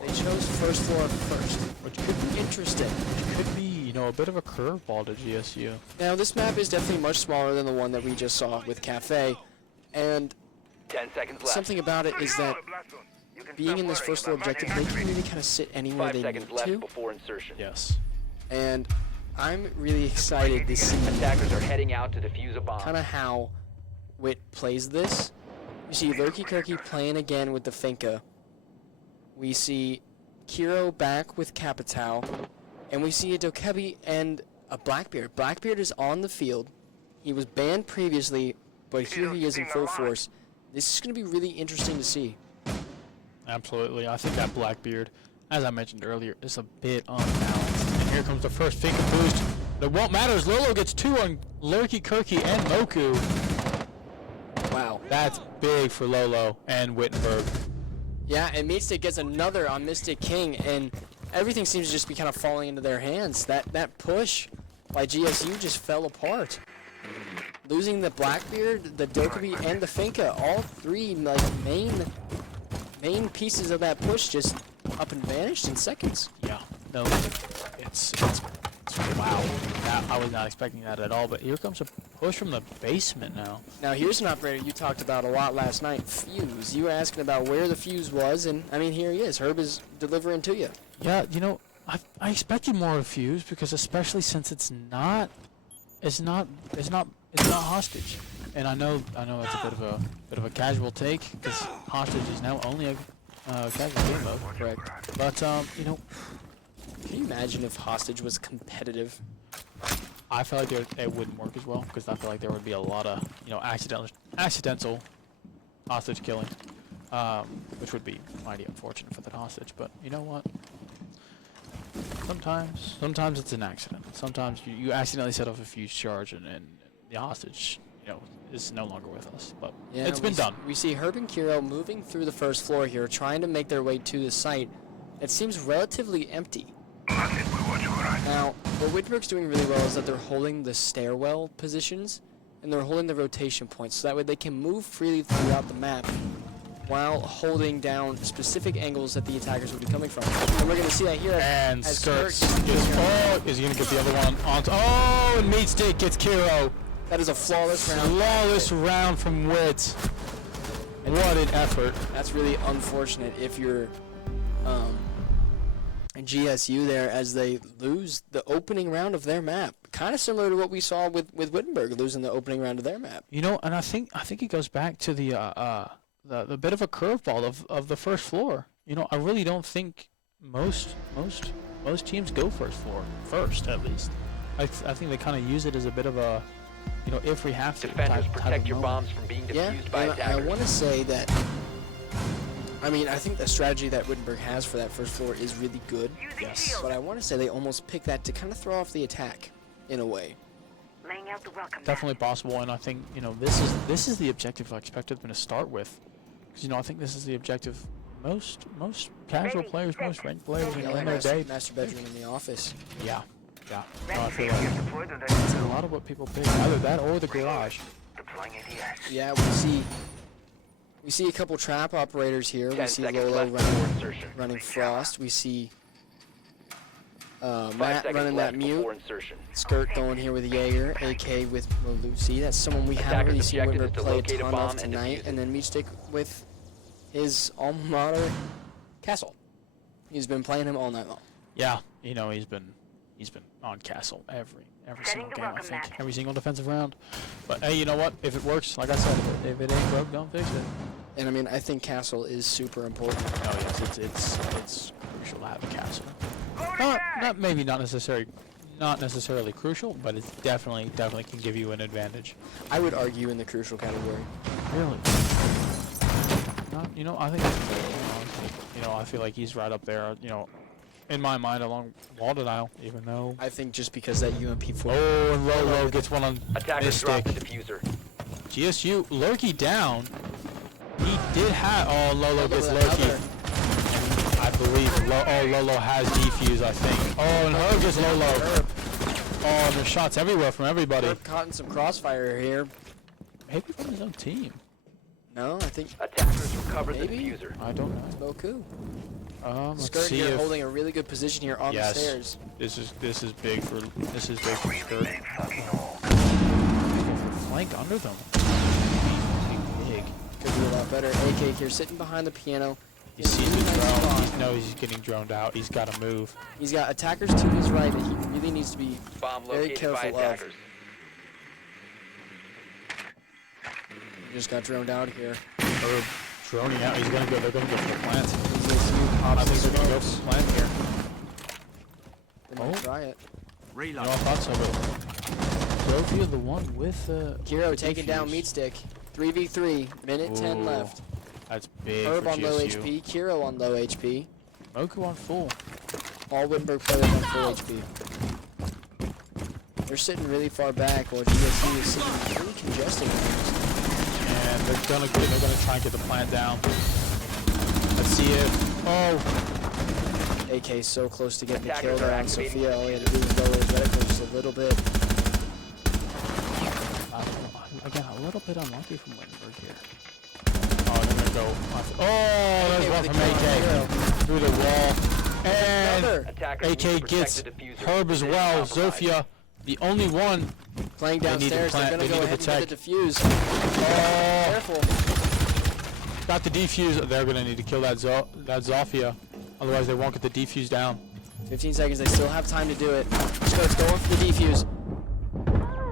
They chose first floor first, Which could be interesting. could be, you know, a bit of a curveball to GSU. Now, this map is definitely much smaller than the one that we just saw with Cafe, and 10 seconds left. something about it is that being in this first floor objective, they can really kind of sit anywhere 5 they seconds need left to, before insertion. Yes. and I'm really excited to see Attackers are heading out to defuse a bomb. kind of how Witt plays this. You see Lurky Kirky playing again with the Finka. We see Kiro back with Capitao. And we see a Dokebi and a Blackbeard. Blackbeard is on the field. He was banned previously, but here he is in full force. This is going to be really interesting to see. Absolutely. I think that Blackbeard, as I mentioned earlier, is a bit unbalanced. And here comes the first Finka boost. But what matters, Lolo gets 2 on Lurky Kirky and Moku. Wow. That's big for Lolo and Wittenberg. Yeah, and Meatstick gets another on Mystic King, and everything seems to just be kind of falling into their hands. That push by GSU just fell apart. Losing the Blackbeard, the Dokkaebi, and the Finka, all three like main pieces of that push just up and vanished in seconds. Yeah. No, it's wow. I was not expecting that at all, but here comes a push from the basement now. Now here's an operator you talked about a lot last night, Fuse. You were asking about where the Fuse was, and I mean here he is. Herb is delivering to you. Yeah, you know, I expected more of Fuse because especially since it's not hostage. And I know it's a bit of a casual take because hostage is now only a casual game mode. Correct. But you know, Can you imagine if Hostage was competitive? I feel like it wouldn't work as well because I feel like there would be a lot of accidental hostage killing. which would be mighty unfortunate for that hostage. But you know what? Sometimes it's an accident. Sometimes you accidentally set off a fuse charge and the hostage, is no longer with us. But Yeah, it's been done. We see Herb and Kiro moving through the first floor here, trying to make their way to the site. It seems relatively empty. Now, what Wittenberg's doing really well is that they're holding the stairwell positions, and they're holding the rotation points, so that way they can move freely throughout the map while holding down specific angles that the attackers would be coming from. And we're going to see that here. And as Skirts Skirts is he going to get the other one onto? Oh, and Meat Stick gets Kiro. That is a flawless round. Flawless round from Witt. What an effort. That's really unfortunate if you're GSU there, as they lose the opening round of their map. Kind of similar to what we saw with Wittenberg losing the opening round of their map. And I think it goes back to the bit of a curveball of the first floor. I really don't think most teams go first floor first, at least. I think they kind of use it as a bit of a if we have to Defenders, type protect of your moment. bombs from being Yeah, defused by and I attackers. want to say that, I think the strategy that Wittenberg has for that first floor is really good. Yes. But I want to say they almost pick that to kind of throw off the attack, in a way. Laying out the welcome Definitely possible, and I think this is the objective I expected them to start with, because I think this is the objective most casual players, most ranked players in their day. Master bedroom in the office. Yeah. No, I Ready feel for like you. Deploy the it's a lot of what people pick, either that or the garage. Deploying ADS. Yeah, we see a couple trap operators here. 10 We see seconds Lolo left before running insertion. Frost. We see 5 Matt seconds running that left mute. before insertion. Skirt going here with Jaeger, AK with Malusi. That's someone we haven't really Attacker's seen objective Wittenberg is to play a locate a ton bomb of and tonight. defuse it. And then Meatstick with his alma mater, Castle. He's been playing him all night long. Yeah, he's been on Castle every single the game, I welcome think, mat. every single defensive round. But hey, you know what? If it works, like I said, if it ain't broke, don't fix it. And I think Castle is super important. Oh yes, it's crucial to have a Castle. Not necessarily crucial, but it definitely can give you an advantage. I would argue in the crucial category. Really? I think I feel like he's right up there. In my mind, along wall denial, even though. I think just because that UMP4. Oh, and Lolo gets one on Attackers drop Mystic. the diffuser. GSU, Lurky down. He did have. Oh, Lolo gets Look at Lurky. I believe. Lolo has defuse, I think. Oh, and Herb gets Lolo. Herb. Oh, and there's shots everywhere from everybody. Herb caught in some crossfire here. Maybe from his own team. No, I think Attackers recover the Maybe. diffuser. I don't know. Boku. Let's Skirt see here if holding a really good position here on Yes. the stairs. this is big for Skirt. Flank under them. Big. Could be a lot better. AK here sitting behind the piano. He sees the Really nice drone. spot. He knows he's getting droned out. He's got to move. He's got attackers to his right that he really needs to be Bomb very located by careful of. attackers. just got droned out here. Herb droning out. He's gonna go. They're gonna go for the plant. GSU I pops think the they're gonna go smokes. for the plant here. They might Oh. try it. You know, I thought so, but Sophia, the one with the Kiro taking down defuse. Meat Stick. 3v3. Minute 10 Ooh, left. That's big Herb for on low GSU. HP. Kiro on low HP. Moku on full. All Wittenberg players on full HP. They're sitting really far back while GSU is sitting really congested. And they're gonna try and get the plant down. Let's see if AK so close to getting the Attackers kill are there on activating Sophia. All he had to do was lower his reticle just a little bit. again a little bit unlucky from Wittenberg here. Oh, they're gonna go. There's one with from the kill on AK Kiro. through the wall, and Another. Attackers need to AK protect gets the diffuser. Herb as It is well. compromised. Zofia, the only one. Playing They need to downstairs. They're plant- going they to go need to ahead and get the defuse. Oh, Careful. got the defuse. They're gonna need to kill that Zofia, otherwise they won't get the defuse down. 15 seconds. They still have time to do it. Skirt's going for the defuse.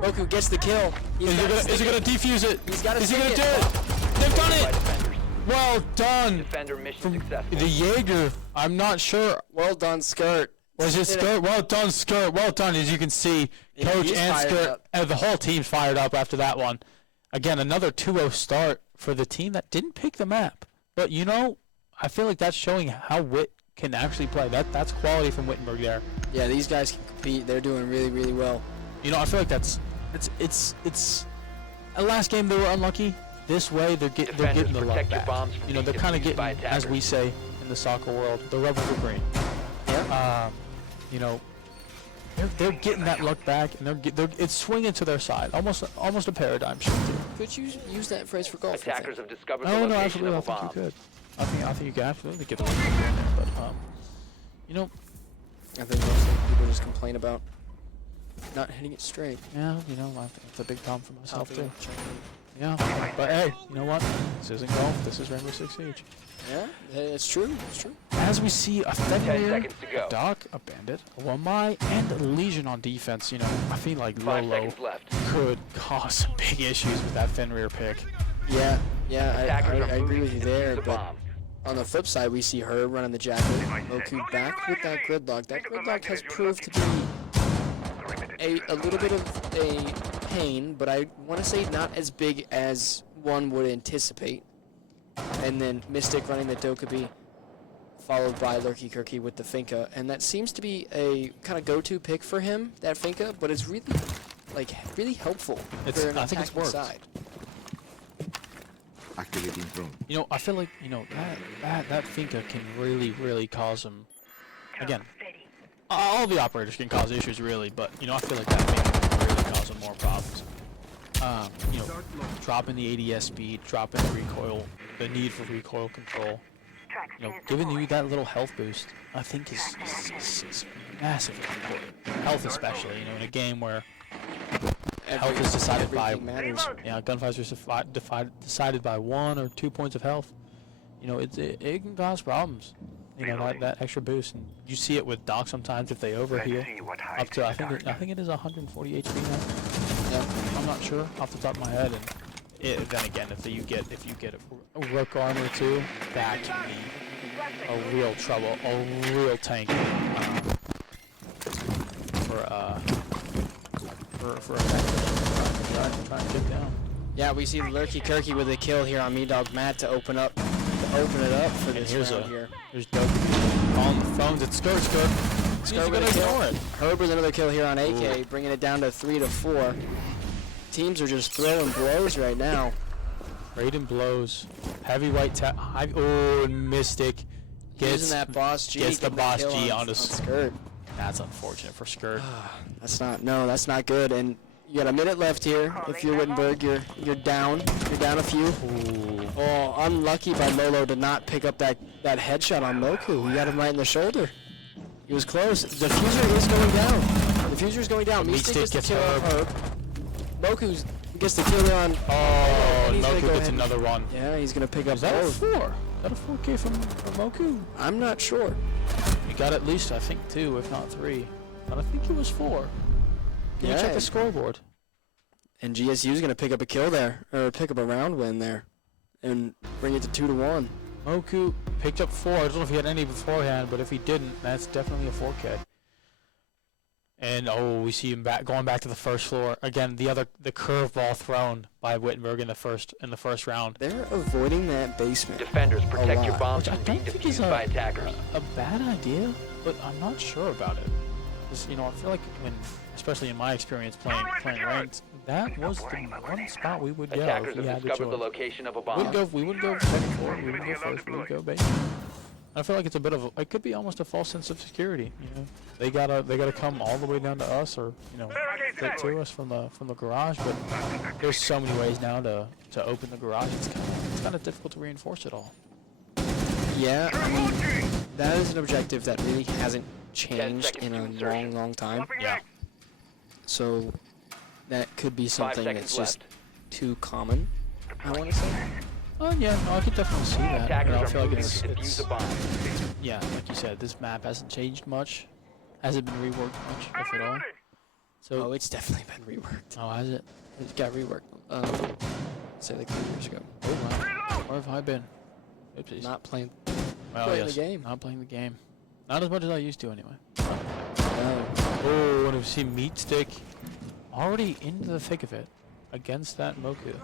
Roku gets the kill. Is he gonna defuse it? He's gotta Is he gonna stick do it. it? They've done By it. defenders. Well done. Defender mission From successful. the Jaeger. I'm not sure. Well done, Skirt. Was it Skirt? Well done, Skirt. Well done. As you can see, Yeah, Coach he's and fired Skirt, up. and the whole team's fired up after that one. Again, another 2-0 start for the team that didn't pick the map, But you know, I feel like that's showing how Witt can actually play. That's quality from Wittenberg there. Yeah, these guys can compete. They're doing really, really well. You know, I feel like it's last game they were unlucky. This way they're getting the luck protect your back. bombs from You know, they're being kind of defused by getting, as we attackers. say in the soccer world, the rubber for green. Yeah. You know, they're getting that luck back, and it's swinging to their side, almost a paradigm shift. Could you use that phrase for golf? I Attackers think? have discovered the No, location absolutely. I of a think bomb. you could. I think you could absolutely get the luck back in there. But you know, I think most people just complain about not hitting it straight. yeah, you know, I think it's a big problem for myself Topping too. it, checking Yeah, but hey, you know what? This isn't golf. This is Rainbow Six Siege. it. Yeah, it's true. It's true. As we see a 10 Fenrir, seconds to go. a Doc, a Bandit, a Wamai, and a Legion on defense, you know, I feel like 5 Lolo seconds left. could cause some big issues with that Fenrir pick. Yeah, Attackers I are agree moving with to you defuse there, the but bomb. on the flip side, we see her running the jacket. Moku back with that gridlock. That gridlock has proved to be a little bit of a pain, but I want to say not as big as one would anticipate. And then Mystic running the Dokkaebi, followed by Lurky Kirky with the Finka, and that seems to be a kind of go-to pick for him, that Finka, but it's really helpful for an I think it's attacking worked. side. Activating drone. You know, I feel like, you know, that Finka can really cause him. Again, all the operators can cause issues, really, but, you know, I feel like that Finka can really cause him more problems. You know, dropping the ADS speed, dropping the recoil, the need for recoil control. You know, giving you that little health boost, I think is massively important. Health especially, you know, in a game where health is decided by, everything matters. yeah, gunfights are decided by 1 or 2 points of health. You know, it can cause problems. You know, that extra boost, and you see it with Doc sometimes if they overheal up to I think it is 140 HP now. Yeah. I'm not sure off the top of my head, and then again, if you get a Rook armor too, that can be a real trouble, a real tank for a trying to get down. Yeah, we see Lurky Kirky with a kill here on Me Dog Matt to open it up for this here's round here. There's Dokkaebi on the phones. It's Skirt. He's Skirt gonna with a kill. ignore it. Herb with another kill here on AK, bringing it down to 3-4. Teams are just throwing blows right now. Raiden blows. Heavyweight tap. Oh, and Mystic Using gets that boss G. gets the getting boss kill G on onto Skirt. That's unfortunate for Skirt. That's not good. And you got a minute left here. If you're Wittenberg, you're down. You're down a few. Ooh. Oh, unlucky by Lolo to not pick up that headshot on Moku. He got him right in the shoulder. He was close. The Diffuser is going down. The Diffuser is going down. Mystic Mystic gets the gets kill on Herb. Herb. Moku gets the kill there on. Oh, and he's gonna Moku go gets ahead. another one. Yeah, he's gonna pick up Is that a both. 4? Is that a 4K from Moku? I'm not sure. He got at least, I think, 2, if not 3. But I think it was 4. Can you check Yeah. the scoreboard? And GSU is gonna pick up a kill there, or pick up a round win there, and bring it to 2-1. Moku picked up 4. I don't know if he had any beforehand, but if he didn't, that's definitely a 4K. And we see him going back to the first floor again. The curveball thrown by Wittenberg in the first round. They're avoiding that basement. Defenders, protect your lot. bombs Which I from being don't think is defused by attackers. a bad idea, but I'm not sure about it. 'Cause, you know, I feel like especially in my experience playing ranked, that was the one spot we would go Attackers if we have had the discovered the choice. location of a We bomb. wouldn't go second floor. We wouldn't go first. We would go basement. I feel like it's a bit of it could be almost a false sense of security. You know, they gotta come all the way down to us, or you know, get to us from the garage. But there's so many ways now to open the garage. It's kind of difficult to reinforce it all. Yeah, I mean, that is an objective that really hasn't 10 changed seconds in to a insertion. long time. Yeah. So that could be 5 something seconds that's just left. too common, I want to say. Oh yeah, no, I could definitely see that. Attackers I are feel like moving it's to defuse a bomb. yeah, like you said, this map hasn't changed much. Hasn't been reworked much, if at all. So Oh, it's definitely been reworked. oh, has it? It got reworked, say like 3 years ago. Oh wow. Where have I been? Oopsies. Not playing. well, playing yes, the game. Not playing the game. Not as much as I used to, anyway. No. Oh, and we see Meat Stick already into the thick of it against that Moku.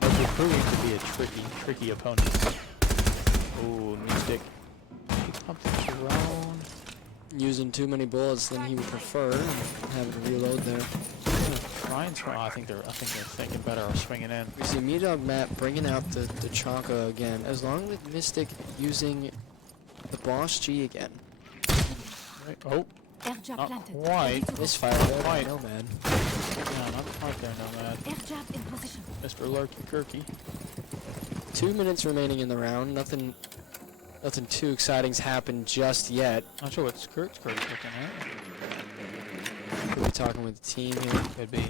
Moku proving to be a tricky opponent. Ooh, Mystic. Picks up the drone. Using too many bullets than he would prefer, and having to reload there. Try and swing. I think they're thinking better of swinging in. We see Me-Dog Matt bringing out the Chonka again, as long with Mystic using the Boss G again. Right. Oh, Airjab not planted. quite. Misfire there, Quite. Nomad. Yeah, not quite there, Nomad. Airjab in position. Mr. Lurky Kirky. 2 minutes remaining in the round. Nothing too exciting's happened just yet. Not sure what Kurt's looking at. We'll be talking with the team here. Could be.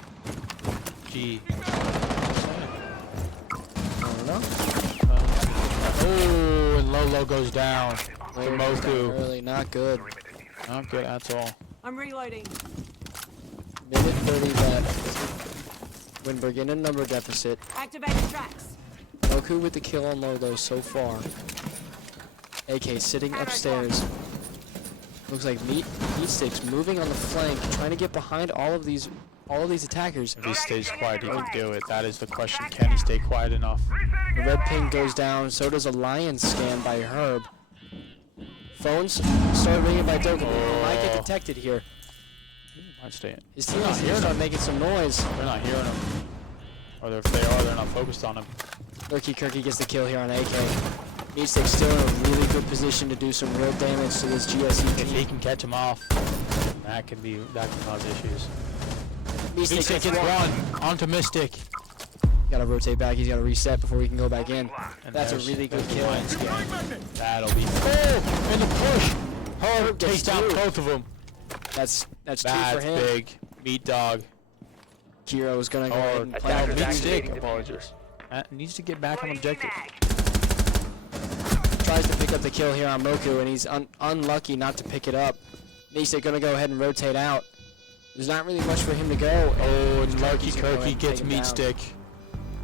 G. I don't know. Oh, and Lolo goes down. Later Moku. early, not good. Not good at all. I'm reloading. Minute 30 left. Winberg in a number deficit. Activating tracks. Moku with the kill on Lolo so far. AK sitting upstairs. Looks like Meat Sticks moving on the flank, trying to get behind all of these attackers. If he stays quiet, he can do it. That is the question. Can he stay quiet enough? The red ping goes down, so does a lion scan by Herb. Phones start ringing by Doken. Might get detected here. He might stay in. His teammates here start making some noise. They're not hearing him. Or if they are, they're not focused on him. Lurky Kirky gets the kill here on AK. Meat Sticks still in a really good position to do some real damage to this GSE If he team. can catch him off, that can cause issues. Meat Sticks Mystic gets gets one. one onto Mystic. Gotta rotate back, he's gotta reset before he can go back in. And That's a there's- really good there's the kill. lion scan. That'll be. Oh, in the push. Herb gets takes down through. both of them. That's two for That's him. big. Meat Dog. Kiro's gonna go ahead Or and Attackers plant Meat Meat activating Stick. diffusers. Apologies. Needs to get back on objective. Tries to pick up the kill here on Moku, and he's unlucky not to pick it up. Meat Stick gonna go ahead and rotate out. There's not really much for him to go. Oh, and Kirky's Lurky gonna go ahead Kirky and gets take him Meat down. Stick.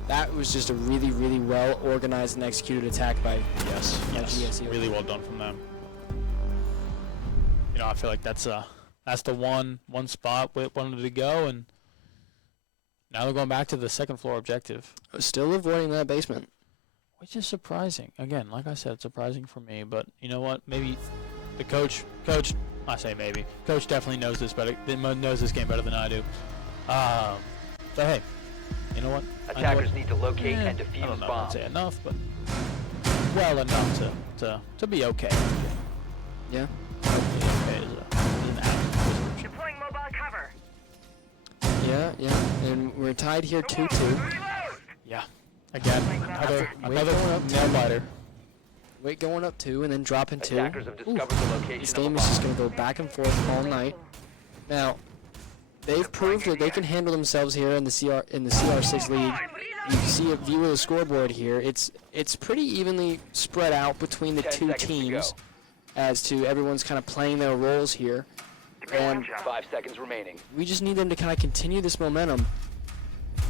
That was just a really, really well organized and executed attack by Yes, Yeah, yes. GSU. Really well done from them. You know, I feel like that's the one spot Witt wanted to go, and now they're going back to the second floor objective, still avoiding that basement. which is surprising. Again, like I said, surprising for me. But you know what? Maybe the coach. I say maybe. Coach definitely knows this better. Knows this game better than I do. But hey, you know what? Attackers need to locate and I defuse don't know. I'd bombs. say enough, but well enough to be okay. Yeah. Okay is an average. Deploying mobile cover. Yeah. And we're tied here 2-2. Yeah. Again, another nail biter. Weight going up 2 and then dropping 2. Attackers have discovered the location This of a game is just bomb. going to go back and forth all night. Now, they've proved that they can handle themselves here in the CR6 league. You can see a view of the scoreboard here. It's pretty evenly spread out between the 10 two seconds to teams go. as to everyone's kind of playing their roles here. And 5 seconds remaining. we just need them to kind of continue this momentum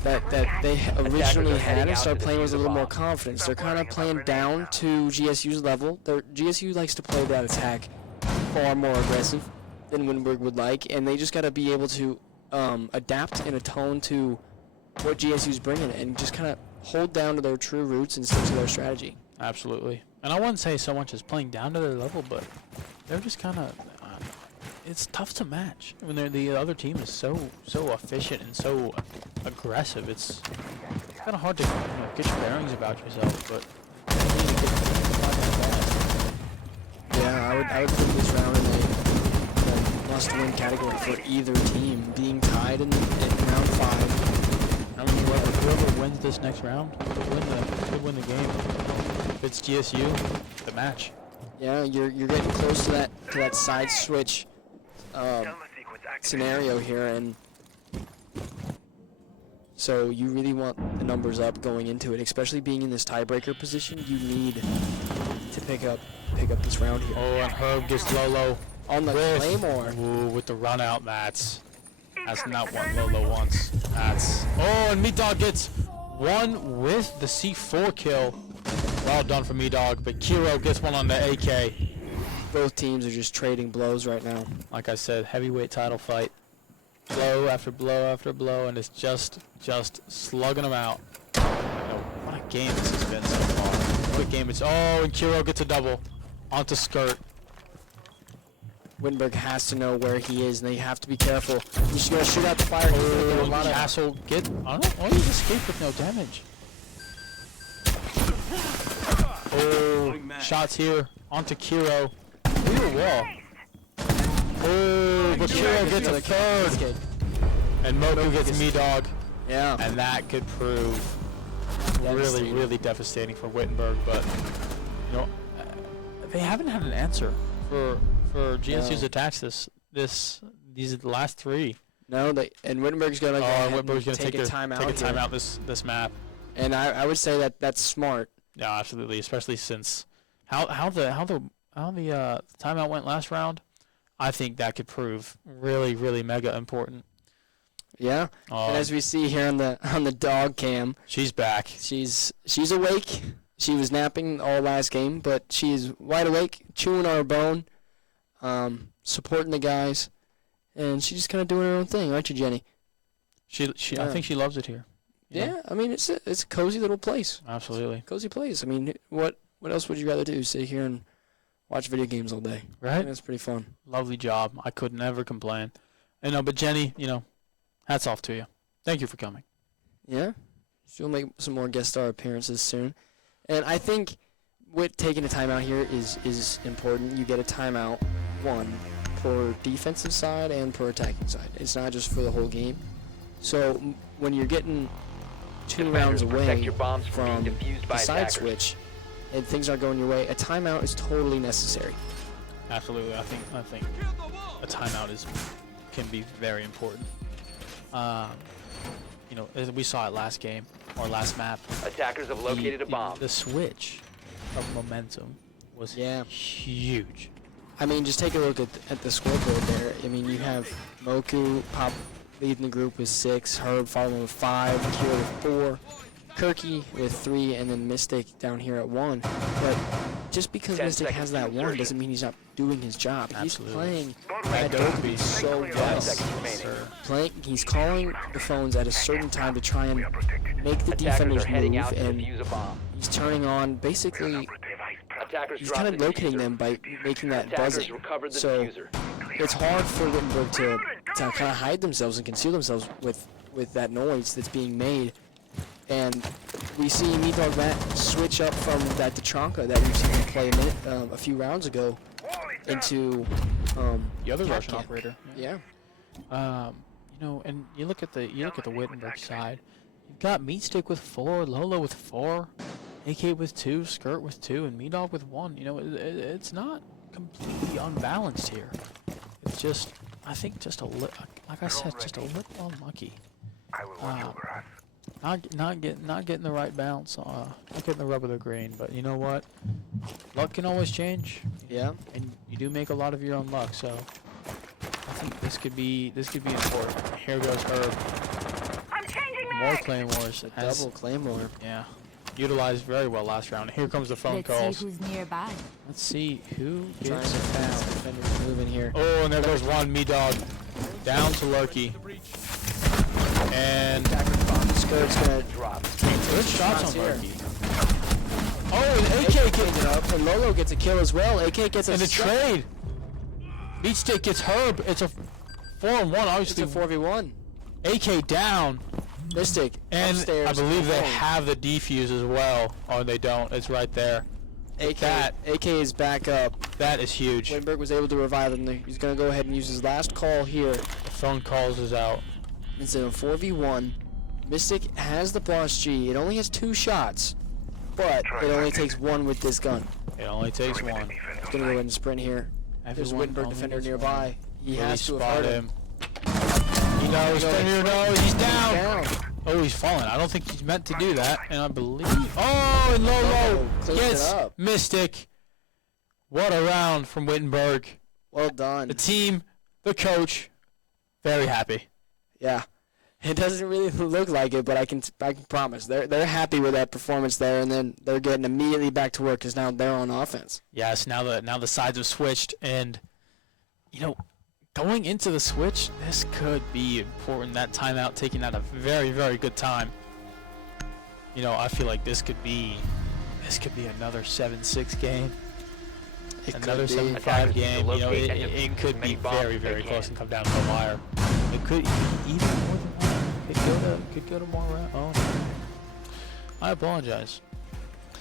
that they originally had and start playing with a little more confidence. They're kind of playing down to GSU's level. GSU likes to play that attack far more aggressive than Winberg would like, and they just got to be able to adapt and atone to what GSU's bringing and just kind of hold down to their true roots and stick to their strategy. Absolutely. And I wouldn't say so much as playing down to their level, but they're just kind of. It's tough to match when the other team is so efficient and so aggressive. It's kind of hard to get your bearings about yourself, but you need to get Yeah, I would put this round in a must-win category for either team, being tied in round 5. I mean, whoever wins this next round could win the game. If it's GSU, the match. Yeah, you're getting close to that side switch scenario here, and so you really want the numbers up going into it, especially being in this tiebreaker position. You need to pick up this round here. Oh, and Herb gets Lolo On the Claymore. Ooh, with the run out. That's not what Lolo wants. Oh, and Meat Dog gets one with the C4 kill. Well done for Meat Dog, but Kiro gets one on the AK. Both teams are just trading blows right now. Like I said, heavyweight title fight. Blow after blow after blow, and it's just slugging them out. You know, what a game this has been so far. quick game. It's and Kiro gets a double onto Skirt. Wittenberg has to know where he is, and they have to be careful. He's going to shoot out the fire. He's gonna get a lot of Castle get. I don't know. Oh, he escaped with no damage. Oh, shots here onto Kiro. Through the wall. Oh, but Kiro gets a third. And Moku gets me dog. Yeah. And that could prove really, really devastating for Wittenberg. But, you know, they haven't had an answer for GSU's attacks these last three. No, and Wittenberg's going to Wittenberg's going to take a timeout this map. And I would say that's smart. Yeah, absolutely, especially since how the timeout went last round. I think that could prove really, really mega important. Yeah. And as we see here on the dog cam, she's back. She's awake. She was napping all last game, but she's wide awake, chewing on her bone, supporting the guys, and she's just kind of doing her own thing, aren't you, Jenny? I think she loves it here. Yeah, I mean it's a cozy little place. Absolutely. Cozy place. I mean, what else would you rather do? Sit here and watch video games all day. Right? That's pretty fun. Lovely job. I could never complain. But Jenny, hats off to you. Thank you for coming. Yeah. She'll make some more guest star appearances soon. And I think with taking a timeout here is important. You get a timeout, one, per defensive side and per attacking side. It's not just for the whole game. So when you're getting 2 rounds away from the side switch and things aren't going your way, a timeout is totally necessary. Absolutely. I think a timeout can be very important. As we saw it last game or last map. Attackers have located a bomb. The switch of momentum was huge. I mean, just take a look at the scoreboard there. I mean, you have Moku leading the group with 6, Herb following with 5, Kira with 4, Kirky with 3, and then Mystic down here at 1. But just because Mystic has that 1 doesn't mean he's not doing his job. Absolutely. He's playing Adobe so well. He's calling the phones at a certain time to try and make the defenders move, and he's turning on basically. He's kind of locating them by making that buzzing. So it's hard for Wittenberg to kind of hide themselves and conceal themselves with that noise that's being made. And we see Meatdog Matt switch up from that Tachanka that we've seen him play a few rounds ago into the other Russian operator. Yeah. And you look at the Wittenberg side. You've got Meatstick with 4, Lolo with 4, AK with 2, Skirt with 2, and Meatdog with 1. It's not completely unbalanced here. It's just, I think, like I said, just a little unlucky. Not getting the right bounce, not getting the rub of the green. But you know what? Luck can always change. Yeah. And you do make a lot of your own luck. So I think this could be important. Here goes Herb. I'm changing More claymores. Double claymore. Yeah. Utilized very well last round. Here comes the phone calls. Let's see who's nearby. Let's see who Trying gets to pass. down. Defenders moving here. Oh, and there goes one Dog down to Lurky. And Skirt's gonna drop. good shots on here. Lurky. Oh, and AK gets it up, and Lolo gets a kill as well. AK gets in a trade. Beatstick gets Herb. It's a 4-on-1, obviously. It's a 4v1. AK down. Mystic And upstairs. I believe they have the defuse as well. Oh, they don't. It's right there. AK is back up. That is huge. Wittenberg was able to revive him. He's going to go ahead and use his last call here. The phone calls is out. It's a 4v1. Mystic has the Boss G. It only has 2 shots, but it only takes 1 with this gun. It only takes 1. He's going to go ahead and sprint here. There's a Everyone Wittenberg only defender gets nearby. He Really has to spot have heard him. He knows. Defender knows. He's down. Down. Oh, he's fallen. I don't think he's meant to do that. And I believe. Oh, and Lolo cleans it gets up. Mystic. What a round from Wittenberg. Well done. The team, the coach, very happy. Yeah. It doesn't really look like it, but I can promise they're happy with that performance there, and then they're getting immediately back to work because now they're on offense. Yes, now the sides have switched, and going into the switch, this could be important. That timeout taking at a very, very good time. I feel like this could be this could be another 7-6 game. It Another could be. 7-5 Attackers need to game. You know, locate and it defuse could as many be bombs very, as they very can. close and come down to the wire. It could even more than one. Could go to more round. Oh, no. I apologize.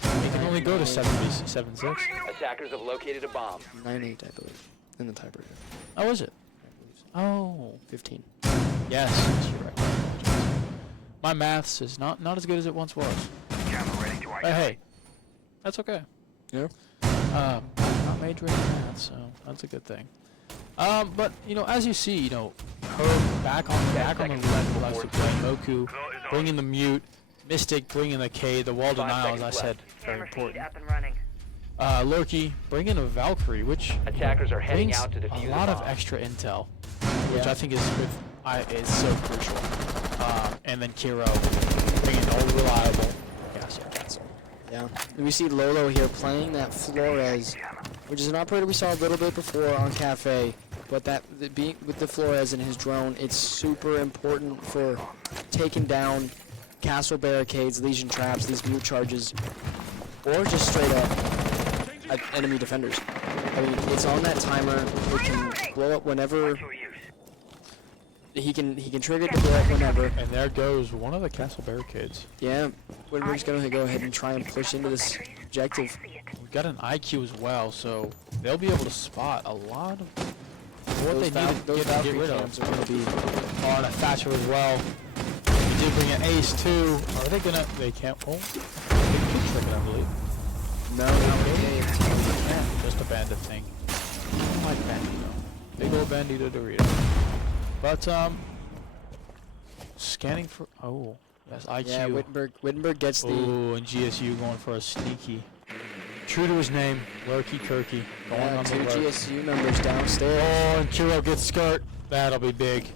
It can only go to 7-6. Attackers have located a bomb. 9-8, I believe, in the tiebreaker. Oh, is it? Oh, 15. yes, you're right. I apologize. My maths is not as good as it once was. But hey, that's okay. Yeah. Not majoring in math, so that's a good thing. But you know, as you see, you know, Herb back on the left to play. Moku bringing the mute, Mystic bringing the K, the wall 5 denial, as seconds I said, left. very Camera feed important. up and running. Lurky bringing a Valkyrie, which Attackers are heading brings out to defuse a the lot of bomb. extra intel, which Yeah. I think is so crucial. And then Kiro bringing old reliable gas castle. Yeah. And we see Lolo here playing that Flores, which is an operator we saw a little bit before on Cafe, but being with the Flores and his drone, it's super important for taking down castle barricades, legion traps, these mute charges, or just straight up enemy defenders. I mean, it's on that timer. It can blow up whenever. He can trigger it to blow up whenever. And there goes one of the castle barricades. Yeah, Whitmer's gonna go ahead and try and push into this objective. We've got an IQ as well, so they'll be able to spot a lot of what they need to those get Valkyrie rid cams of. are gonna be. Oh, and a Thatcher as well. We did bring an ace too. Are they gonna? They can't. Oh, they could trick it, I believe. No, not with Yeah, just a bandit thing. I like bandito. Big old bandito Dorito. But scanning for. Oh, yes, IQ. Yeah, Wittenberg gets the. Oh, and GSU going for a sneaky. True to his name, Lurky Kirky going Yeah, on the two lurk. GSU members downstairs. Oh, and Kiro gets skirt. That'll be big.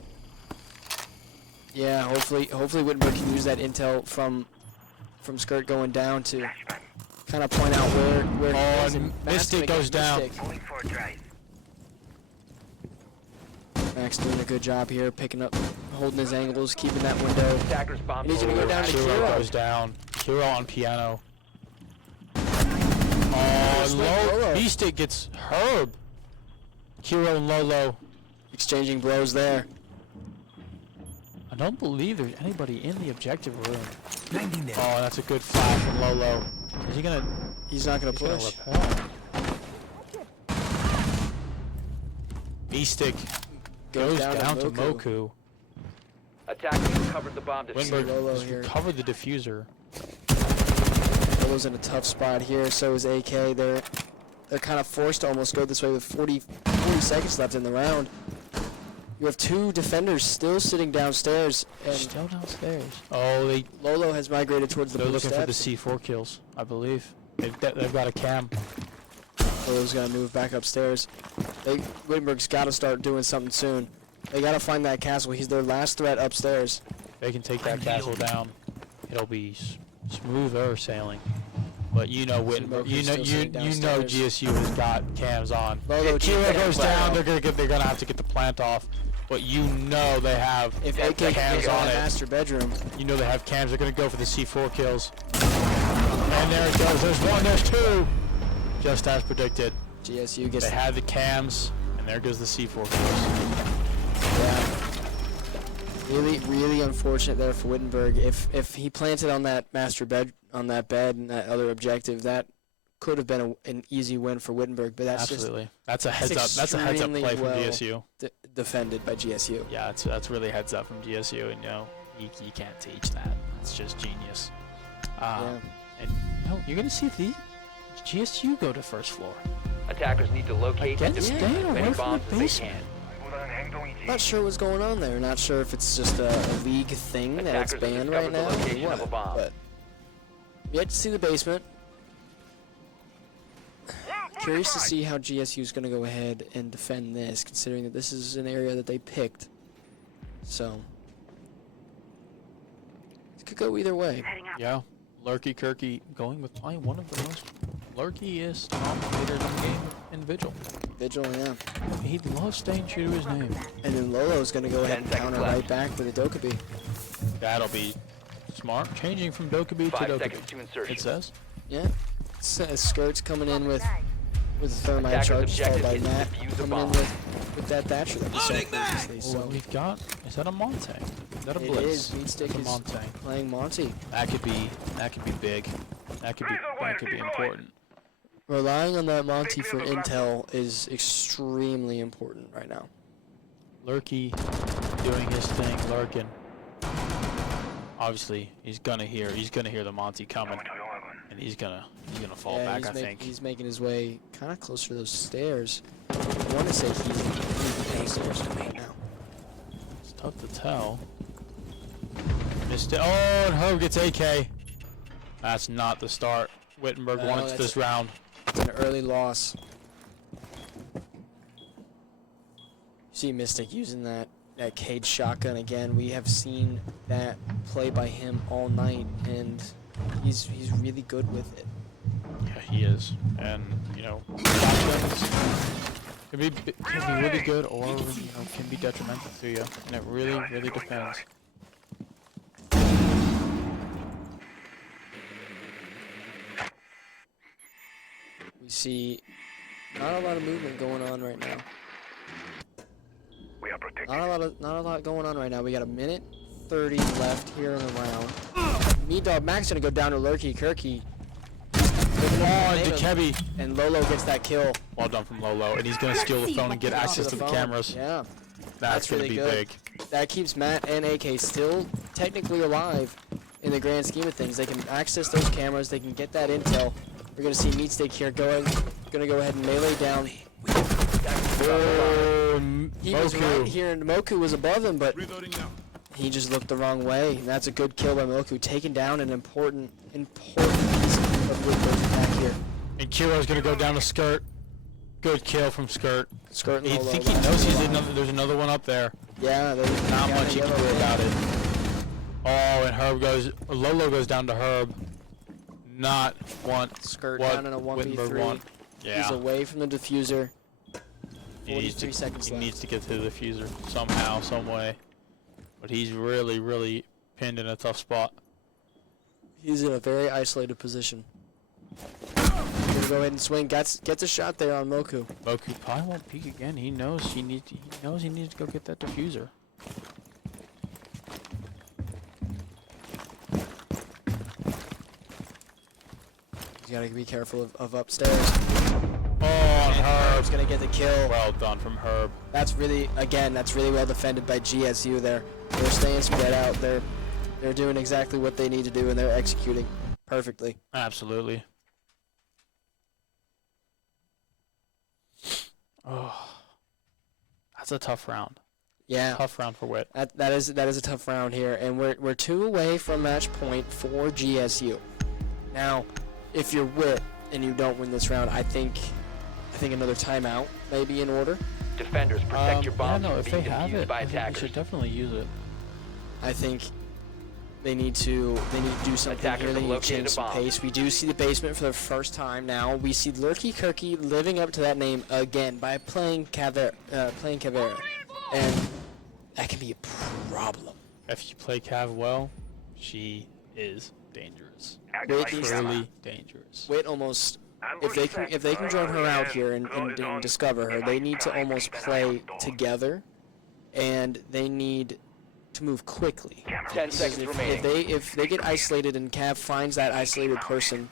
Yeah, hopefully Wittenberg can use that intel from Skirt going down to kind of point out where. Oh, he is, and Max Mystic gonna goes get down. Mystic. Going for a drive. Max doing a good job here, picking up, holding his angles, keeping that window. Attackers bomb. And he's gonna go down to Kiro Kiro. goes down. Kiro on piano. Oh, Just went Lolo. Lolo. Beastic gets Herb. Kiro and Lolo. Exchanging blows there. I don't believe there's anybody in the objective room. Oh, that's a good flash from Lolo. Is he gonna? He's not gonna He's gonna push. repel. Beastic goes down to Moku. Attackers recovered the bomb diffuser. Winberg Lolo has here. recovered the diffuser. Lolo's in a tough spot here. So is AK. They're kind of forced to almost go this way with 40 seconds left in the round. You have two defenders still sitting downstairs, and Still downstairs. Oh, Lolo has migrated towards the they're blue looking for the steps. C4 kills, I believe. They've got a cam. Lolo's gonna move back upstairs. Wittenberg's got to start doing something soon. They got to find that castle. He's their last threat upstairs. They can take that castle down. It'll be smoother sailing. But you know, Wittenberg, Smoker's you know, still sitting downstairs. GSU has got cams on. Lolo Kiro goes down. Wow. They're gonna have to get the plant off. But you know they have If AK can cams get on the it. master bedroom, You know they have cams. They're gonna go for the C4 kills. And there it goes. There's one. There's two. Just as predicted. GSU gets They had the cams, and there goes the C4 kills. yeah. Really unfortunate there for Wittenberg. If he planted on that master bed and that other objective, that could have been an easy win for Wittenberg. But that's Absolutely. That's a heads up. That's a heads up extremely play from well GSU. just defended by GSU. Yeah, that's really heads up from GSU, and you know you can't teach that. It's just genius. Yeah. And you know, you're gonna see the GSU go to first floor. Attackers need to locate and Against defuse staying as away many from bombs the as they basement. can. Not sure what's going on there. Not sure if it's just a league thing that it's Attackers have banned discovered right the now or location of what. a bomb. But yet to see the basement. Curious to see how GSU is going to go ahead and defend this, considering that this is an area that they picked. So it could go either way. Heading up. Yeah, Lurky Kirky going with probably one of the most lurkiest operators in the game in Vigil. Vigil, yeah. He loves staying true to his name. And then Lolo's going to go ahead 10 and seconds counter left. right back with a Dokkaebi. That'll be smart. Changing from Dokkaebi to 5 Dokkaebi. seconds to insertion. It says. Yeah. Skirt's coming in with a thermite Attacker's charge, followed objective by is to Matt defuse the coming in bomb. with that Thatcher that we saw previously. Oh, So we've got. Is that a Monte? Is that a it Blitz? is. Meat Stick That's a is Monte. playing Monty. That could be big. That could be important. Relying on that Monty for intel is extremely important right now. Lurky doing his thing, lurking. Obviously, he's gonna hear the Monty coming, and he's gonna fall back. I think. He's making his way kind of closer to those stairs. I want to say he's downstairs right now. It's tough to tell. Missed it. Oh, and Herb gets AK. That's not the start Wittenberg No, wants that's this round. It's an early loss. See Mystic using that cage shotgun again. We have seen that play by him all night, and he's really good with it. Yeah, he is. And shotguns can be really good, or can be detrimental to you, and it really depends. We see not a lot of movement going on right now. We are protected. Not a lot going on right now. We got a minute 30 left here in the round. Me Dog Max gonna go down to Lurky Kirky. Oh, and Dekebi. And Lolo gets that kill. Well done from Lolo, and he's gonna steal the phone and get access to the phone. cameras. Yeah, That's gonna really be good. big. that keeps Matt and AK still technically alive in the grand scheme of things. They can access those cameras. They can get that intel. We're gonna see Meat Steak here gonna go ahead and melee down. Oh, He was right here, and Moku was above him, but he just looked the wrong way. And that's a good kill by Moku, taking down an important piece of Woodward's attack here. And Kiro's gonna go down to Skirt. Good kill from Skirt. Skirt and I Lolo think he last knows alive. there's another one up there. Yeah, there's Not much he can do about it. Oh, and Lolo goes down to Herb. Not what Skirt what down in a Wittenberg 1v3. want. Yeah. He's away from the diffuser. He needs 43 seconds he left. needs to get to the diffuser somehow, some way. But he's really pinned in a tough spot. He's in a very isolated position. Gonna go ahead and swing. Gets a shot there on Moku. Moku probably won't peek again. He knows he needs to go get that diffuser. He's gotta be careful of upstairs. Oh, And and Herb's Herb. gonna get the kill. Well done from Herb. That's really well defended by GSU there. They're staying spread out. They're doing exactly what they need to do, and they're executing perfectly. Absolutely. Oh, that's a tough round. Yeah. Tough round for Witt. That is a tough round here, and we're 2 away from match point for GSU. Now, if you're Witt and you don't win this round, I think another timeout may be in order. Defenders, protect your bombs Yeah, no, from if being they have defused it, by I think they attackers. should definitely use it. I think they need to do something Attackers here. They have need to located change a some bomb. pace. We do see the basement for the first time now. We see Lurky Kirky living up to that name again by playing Cavera, and that can be a problem. If you play Cav well, she is dangerous. Witt needs to- Truly dangerous. Witt almost, if they can join her out here and discover her, they need to almost play together, and they need to move quickly. 10 seconds remaining. If they get isolated and Cav finds that isolated person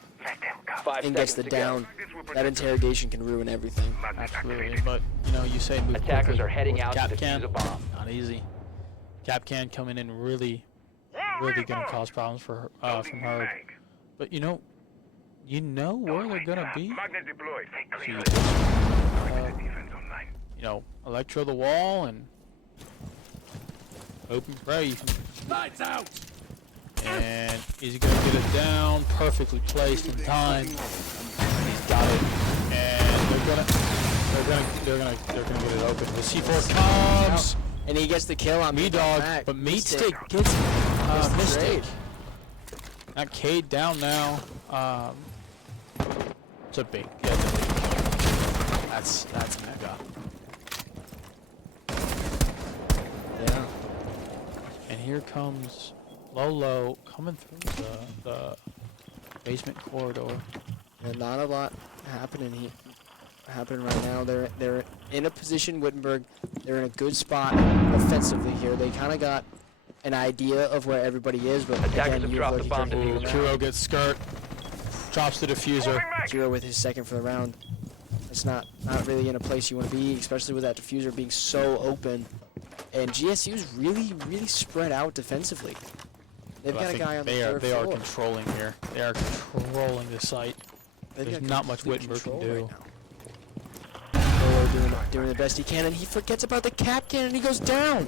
5 and gets seconds the to down, that interrogation can ruin everything. Absolutely, but you say move Attackers quickly. are heading With out to Capcan, defuse a bomb. Not easy. Capcan coming in really gonna cause problems for from Herb. But you know where they're gonna be. Magnet deployed. So you just, electro the wall and hope and pray. Lights out. And he's gonna get it down, perfectly placed in time. He's got it, and they're gonna get it open. The C4 comes. And he gets the kill on Me dog, back. but Meat Stick Stick gets the Mystic. trade. Got Cade down now. It's a big. Yeah, it's a big. That's mega. Yeah. And here comes Lolo coming through the basement corridor. And not a lot happening right now. They're in a position, Wittenberg. They're in a good spot offensively here. They kind of got an idea of where everybody is, but Attackers again, have you dropped look the bomb at diffuser. Kuro gets skirt. Drops the diffuser. Jiro with his second for the round. It's not really in a place you want to be, especially with that diffuser being so open. And GSU's really spread out defensively. They've But I got a think guy on the they third are floor. controlling here. They are controlling the site. They've There's got not much complete Wittenberg can control do. right now. Lolo doing the best he can, and he forgets about the cap cannon, and he goes down.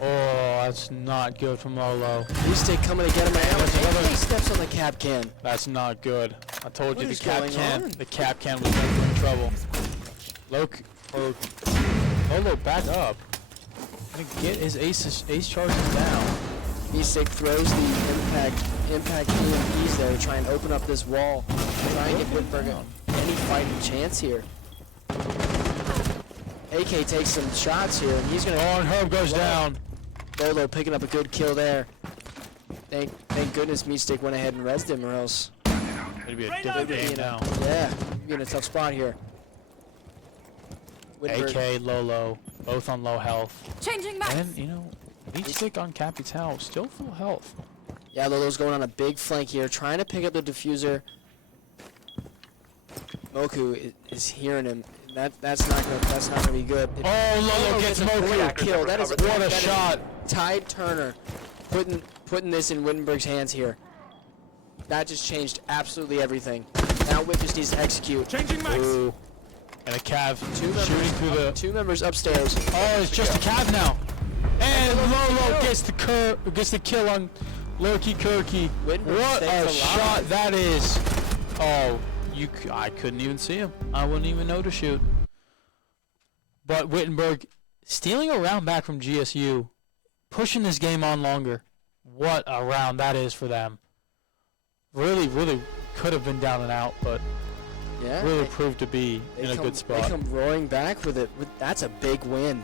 Oh, that's not good from Lolo. Mistake coming to get him right now. That's another- He steps on the cap can. That's not good. I told What you is the cap going can. on? The cap can was never in trouble. Lolo, back up. Gonna get his ace charges down. Mistake throws the impact EMPs there to try and open up this wall. Try and give Wittenberg any fighting chance here. AK takes some shots here, and he's gonna. Oh, and Herb goes down. Lolo picking up a good kill there. Thank goodness Mistake went ahead and rezzed him, or else It'd be a different game now. be in a tough spot here. Wittenberg, AK, Lolo, both on low health. Changing max. And, you know, Stick on Capital, still full health. yeah, Lolo's going on a big flank here, trying to pick up the diffuser. Moku is hearing him. That's not gonna be good. Oh, Lolo gets a Moku. kill. That is What a that is shot. Tide Turner putting this in Wittenberg's hands here. That just changed absolutely everything. Now Witt just needs to execute. Changing max. Ooh. And a Cav Two shooting through the... Two members upstairs. Oh, it's just a Cav now. And Lolo gets the kill on Lurky Kirky. Wittenberg What stays a alive. shot that is. Oh, I couldn't even see him. I wouldn't even know to shoot. But Wittenberg stealing a round back from GSU, pushing this game on longer. What a round that is for them. Really could have been down and out, but Yeah. really they- proved to be in a good They spot. come roaring back with it. That's a big win.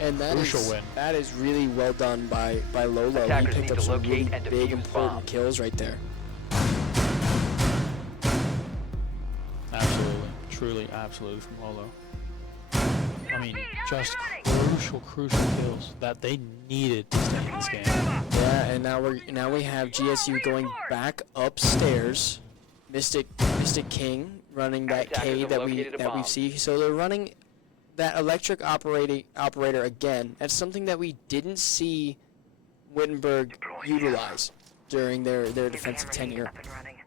And Crucial win. That is really well done by Lolo. He Attackers picked need up to some locate really and big defuse important bombs. kills right there. Absolutely. Truly, absolutely from Lolo. I mean, just crucial kills that they needed to stay in this game. Yeah, and now we have GSU going back upstairs. Mystic King running that Attackers K have that located a we bomb. see. So they're running that electric operator again. That's something that we didn't see Wittenberg utilize during their defensive tenure.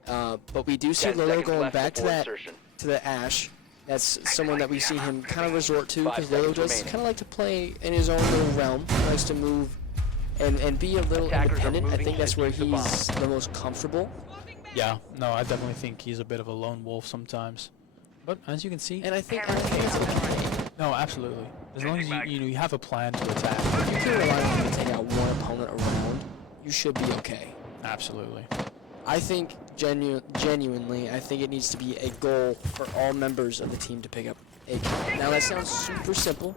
But we do see 10 Lolo seconds going left back to before that insertion. to the Ash. That's someone that we see him kind of resort to 5 because Lolo seconds does remaining. kind of like to play in his own little realm. He likes to move and be a little Attackers are independent. I moving think to that's where defuse the bomb. he's the most comfortable. Yeah, no, I definitely think he's a bit of a lone wolf sometimes. But as you can see, And I think it's okay. no, absolutely. As long as you have a plan to attack. If you can rely on him to take out one opponent around, you should be okay. Absolutely. I think genuinely, I think it needs to be a goal for all members of the team to pick up a kill. Now that sounds super simple.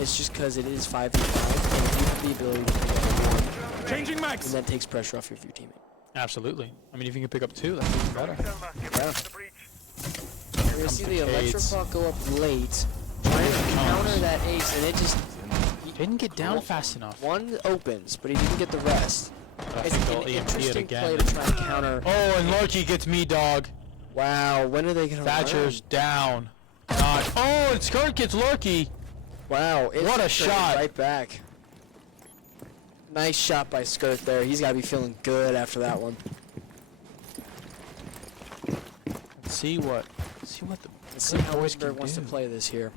It's just because it is 5v5, and if you have the ability to pick up one, Changing and max. that takes pressure off your teammate. Absolutely. I mean, if you can pick up 2, that's even better. Yeah. You're gonna see the electric Cades. clock go up late, trying to counter that ace, and it just Didn't get down fast enough. one opens, but he didn't get the rest. It's They'll an EMP it interesting again. play to try and counter. Oh, and Larky gets me, dog. Wow, when are they gonna Thatcher's learn? down. God. Oh, and Skirt gets Larky. Wow, it's What a straight shot. right back. Nice shot by Skirt there. He's gotta be feeling good after that one. Let's see what Let's see how boys can Wittenberg wants to do. play this here.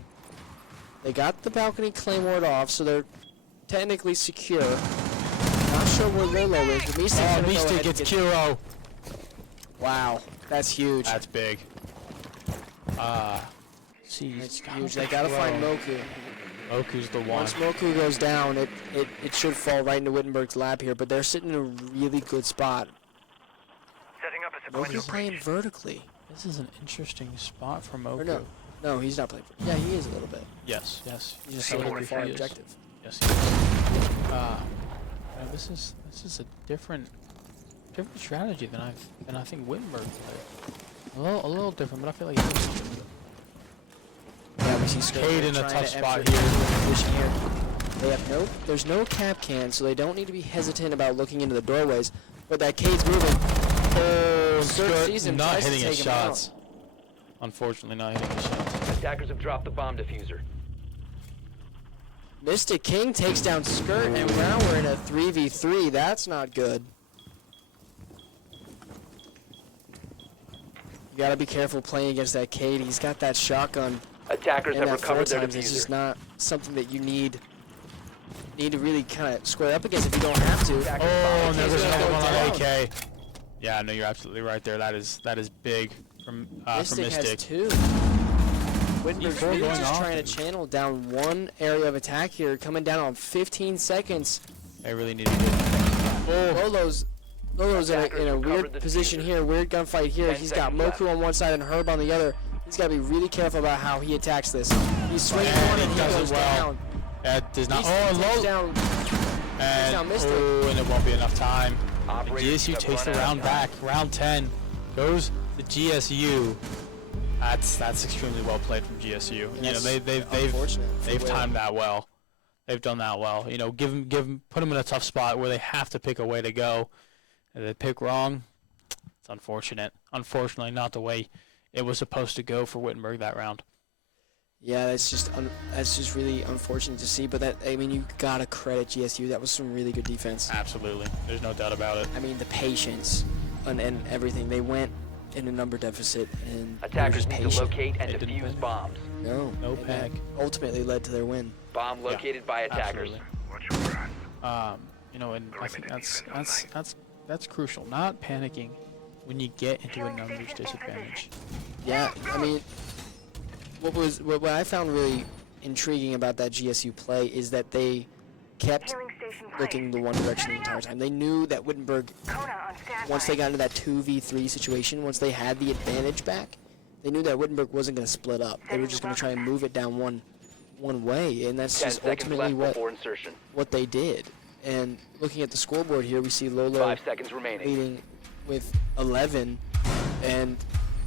They got the balcony claymored off, so they're technically secure. Not sure where Lolo is, but Mistak's Oh, gonna go Mystic ahead and gets get- Kiro. Wow, that's huge. That's big. See, That's huge. They gotta find Moku. Moku's the one. Once Moku goes down, it should fall right into Wittenberg's lap here, but they're sitting in a really good spot. Setting up a Moku's playing vertically. This is an interesting spot for Or Moku. no, he's not playing. Yeah, he is a little bit. Yes. He's just Absolutely, sitting in the far he is. objective. Yes, he is. Now this is a different different strategy than I think Wittenberg played. A little different, but I feel like it's different. Yeah, we see Cade in a trying tough to spot enter here. the position here. They have there's no cap can, so they don't need to be hesitant about looking into the doorways. But that Cade's moving. Oh, Skirt sees him, not tries to hitting his take him out. shots. Unfortunately, not hitting his shots. Attackers have dropped the bomb diffuser. Mystic King takes down Skirt, and now we're in a 3v3. That's not good. You gotta be careful playing against that Cade. He's got that shotgun, Attackers and have that four recovered their times is just diffuser. not something that you need to really kind of square up against if you don't have to. Attackers Oh, bomb and there's He's another gonna one go on down. AK. Yeah, no, you're absolutely right there. That is big from Mystic has Mystic. two. Wittenberg's Before really going just off trying to and- channel down one area of attack here, coming down on 15 seconds. They really need to get. Lolo's in Attackers a recovered weird the position diffuser. here, weird gunfight here. 10 He's got seconds left. Moku on one side and Herb on the other. He's got to be really careful about how he attacks this. He's swinging And one and he he does it goes well. down. That does not. He's Oh, takes low. down. And down Mystic. oh, and it won't be enough time. Operators GSU have takes the run out of round time. back. Round 10 goes to GSU. That's extremely well played from GSU. You know, That's they've unfortunate for they've Witt. timed that well. They've done that well. You know, put them in a tough spot where they have to pick a way to go. If they pick wrong, it's unfortunate. Unfortunately, not the way it was supposed to go for Wittenberg that round. Yeah, that's just really unfortunate to see. But you gotta credit GSU. That was some really good defense. Absolutely, there's no doubt about it. I mean, the patience and everything. They went in a number deficit and they were Attackers just need to patient. locate and They didn't defuse win. bombs. No and that panic. ultimately led to their win. Bomb located by attackers. Absolutely. Watch your breath. You know, and I think that's crucial. Not panicking when you get into a numbers disadvantage. Yeah, I mean, what I found really intriguing about that GSU play is that they kept Healing station looking the one direction the entire time. They knew that Wittenberg, Kona on standby. once they got into that 2v3 situation, once they had the advantage back, they knew that Wittenberg wasn't going to split up. They were just going to try and move it down one way, and that's 10 just seconds ultimately left before insertion. what they did. And looking at the scoreboard here, we see Lolo 5 seconds remaining. leading with 11, and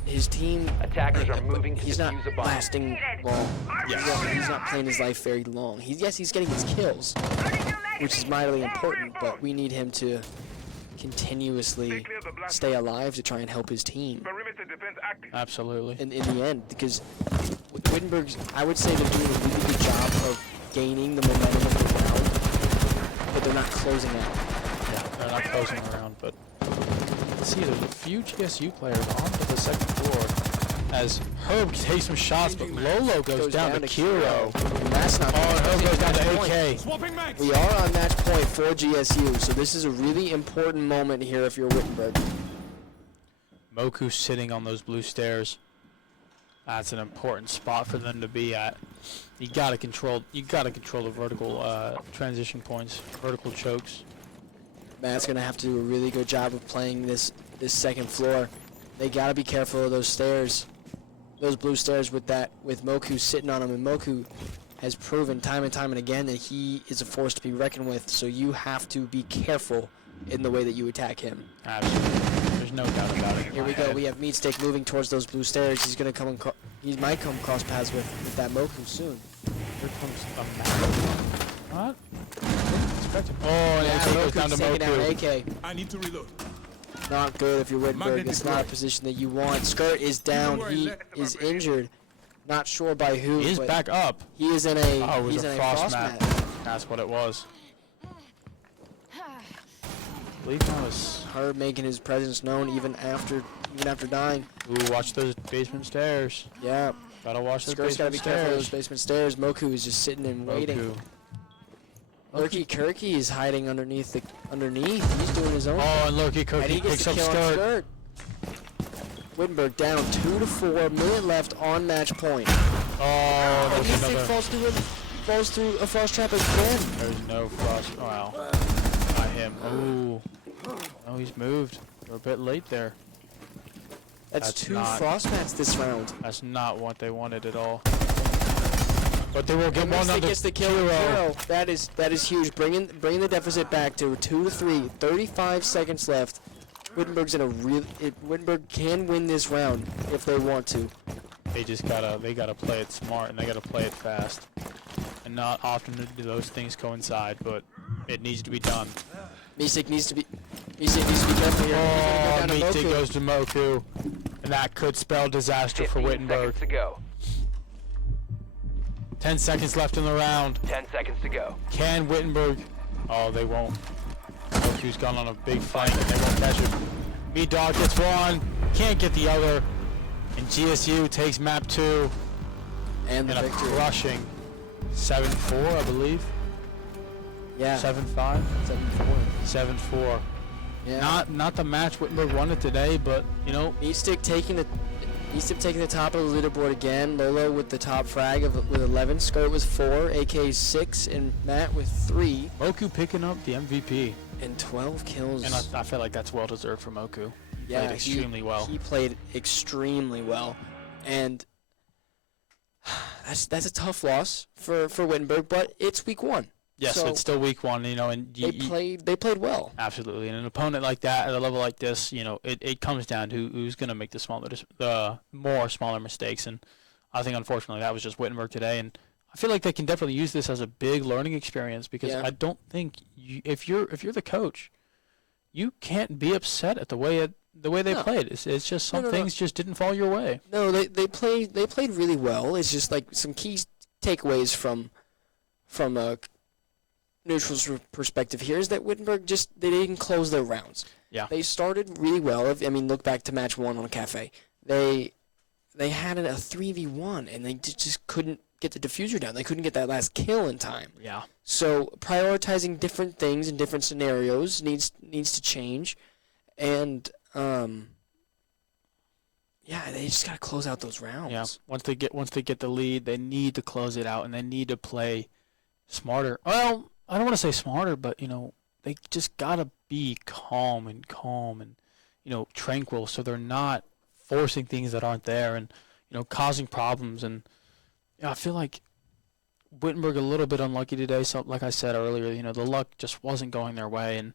his team, Attackers are moving to he's not defuse a bomb. lasting long. He's not playing his life very long. He's getting his kills, which is mightily important, but we need him to continuously stay alive to try and help his team Perimeter defense active. Absolutely. in the end, because Wittenberg's, I would say they're doing a really good job of gaining the momentum of the round, but they're not closing out. Yeah, they're not closing around, but see, there's a few GSU players onto the second floor as Herb takes some shots, but Lolo goes down to Kiro. And that's not. Oh, and Herb goes down to Point. AK. We are on match point for GSU, so this is a really important moment here if you're Wittenberg. Moku sitting on those blue stairs. That's an important spot for them to be at. You gotta control the vertical transition points, vertical chokes. Matt's gonna have to do a really good job of playing this second floor. They gotta be careful of those stairs, those blue stairs with Moku sitting on them, and Moku has proven time and time and again that he is a force to be reckoned with. So you have to be careful in the way that you attack him. Absolutely. There's no doubt about it. Here we go. We have Meatsteak moving towards those blue stairs. He's gonna come and he might come cross paths with that Moku soon. Here comes a map. What? Oh, and Yeah, AK goes down Moku's to taking down Moku. AK. I need to reload. Not good if you're Wittenberg. Magnetic It's not a right. position that you want. Skirt is down. He is injured. Not sure by who. He's but back up. He is in a. Oh, it was he's a in a frost frost mat. mat. That's what it was. I believe that was. Herb making his presence known even after dying. Ooh, watch those basement stairs. Yeah. Gotta watch those Skirt's gotta basement be careful of those stairs. basement stairs. Moku is just sitting and waiting. Moku. Lurky Kirky is hiding underneath. He's doing his own. Oh, and Loki And Cookie he gets picks the up kill on Skirt. Skirt. Wittenberg down 2-4. Minute left on match point. Oh, And there's Meatsteak another. falls through a frost trap again. There's no frost. Wow. Not him. Ooh. Oh, he's moved. We're a bit late there. That's That's 2 not- frost mats this round. That's not what they wanted at all. But they will get And one Mystic on the gets the kill. Kiro. That is huge. Bringing the deficit back to 2-3. 35 seconds left. Wittenberg's in a Wittenberg can win this round if they want to. They gotta play it smart and they gotta play it fast. And not often do those things coincide, but it needs to be done. Misik needs to be careful here. Oh, He's gonna go down to Meete Moku. goes to Moku. And that could spell disaster for 15 Wittenberg. seconds to go. 10 seconds left in the round. 10 seconds to go. Can Wittenberg? Oh, they won't. Moku's gone on a big fight and they won't catch him. Me-Dog gets one, can't get the other. And GSU takes map 2 And in the a victory. crushing 7-4, I believe. Yeah. 7-5? 7-4. 7-4. Yeah. Not the match Wittenberg won it today, but you know, Mystic taking the top of the leaderboard again. Lolo with the top frag with 11. Skirt with 4. AK 6, and Matt with 3. Moku picking up the MVP, And 12 kills. and I feel like that's well deserved for Moku. yeah, Played extremely well. He played extremely well, and that's a tough loss for Wittenberg, but it's week 1. Yes, So it's still week 1, you know, and they played well. absolutely. And an opponent like that at a level like this, you know, it comes down to who's going to make the smaller mistakes. And I think unfortunately that was just Wittenberg today. And I feel like they can definitely use this as a big learning experience because Yeah. I don't think if you're the coach, you can't be upset at the way they No. played. It's just some No. things just didn't fall your way. No, they played really well. It's just like some key takeaways from a neutral's perspective here is that Wittenberg they didn't close their rounds. Yeah. They started really well. I mean, look back to match 1 on Cafe. They had a 3v1 and they just couldn't get the diffuser down. They couldn't get that last kill in time. Yeah. So prioritizing different things in different scenarios needs to change, and they just gotta close out those rounds. Yeah. Once they get the lead, they need to close it out and they need to play smarter. Well, I don't want to say smarter, but you know, they just gotta be calm and you know, tranquil, so they're not forcing things that aren't there and you know, causing problems. And you know, I feel like Wittenberg a little bit unlucky today. So, like I said earlier, you know, the luck just wasn't going their way, and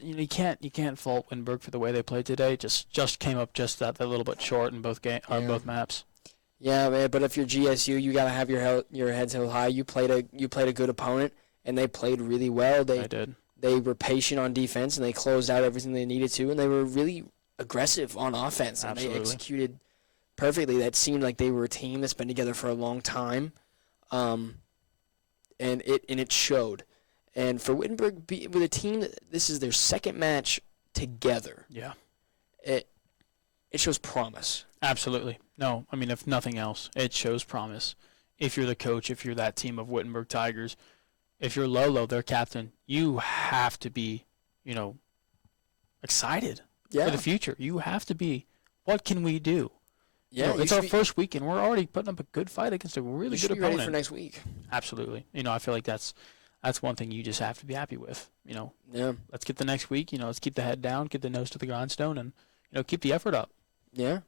you know, you can't fault Wittenberg for the way they played today. Just came up just that little bit short in both both maps. Yeah, man. But if you're GSU, you gotta have your heads held high. You played a good opponent, and they played really well. I did. They were patient on defense, and they closed out everything they needed to, and they were really aggressive on offense. And Absolutely. they executed perfectly. That seemed like they were a team that's been together for a long time, and it showed. And for Wittenberg, with a team that this is their second match together, Yeah. it shows promise. Absolutely. No, I mean, if nothing else, it shows promise. If you're the coach, if you're that team of Wittenberg Tigers, if you're Lolo, their captain, you have to be, you know, excited Yeah, for the future. You have to be, what can we do? yeah. You know, it's our first weekend. We're already putting up a good fight against a really should good be ready opponent. for next week. Absolutely. You know, I feel like that's one thing you just have to be happy with. You know, Yeah, let's get the next week. You know, let's keep the head down, get the nose to the grindstone, and you know, keep the effort up. yeah.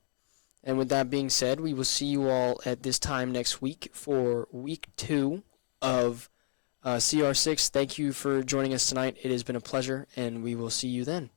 And with that being said, we will see you all at this time next week for week 2 of CR6. Thank you for joining us tonight. It has been a pleasure, and we will see you then.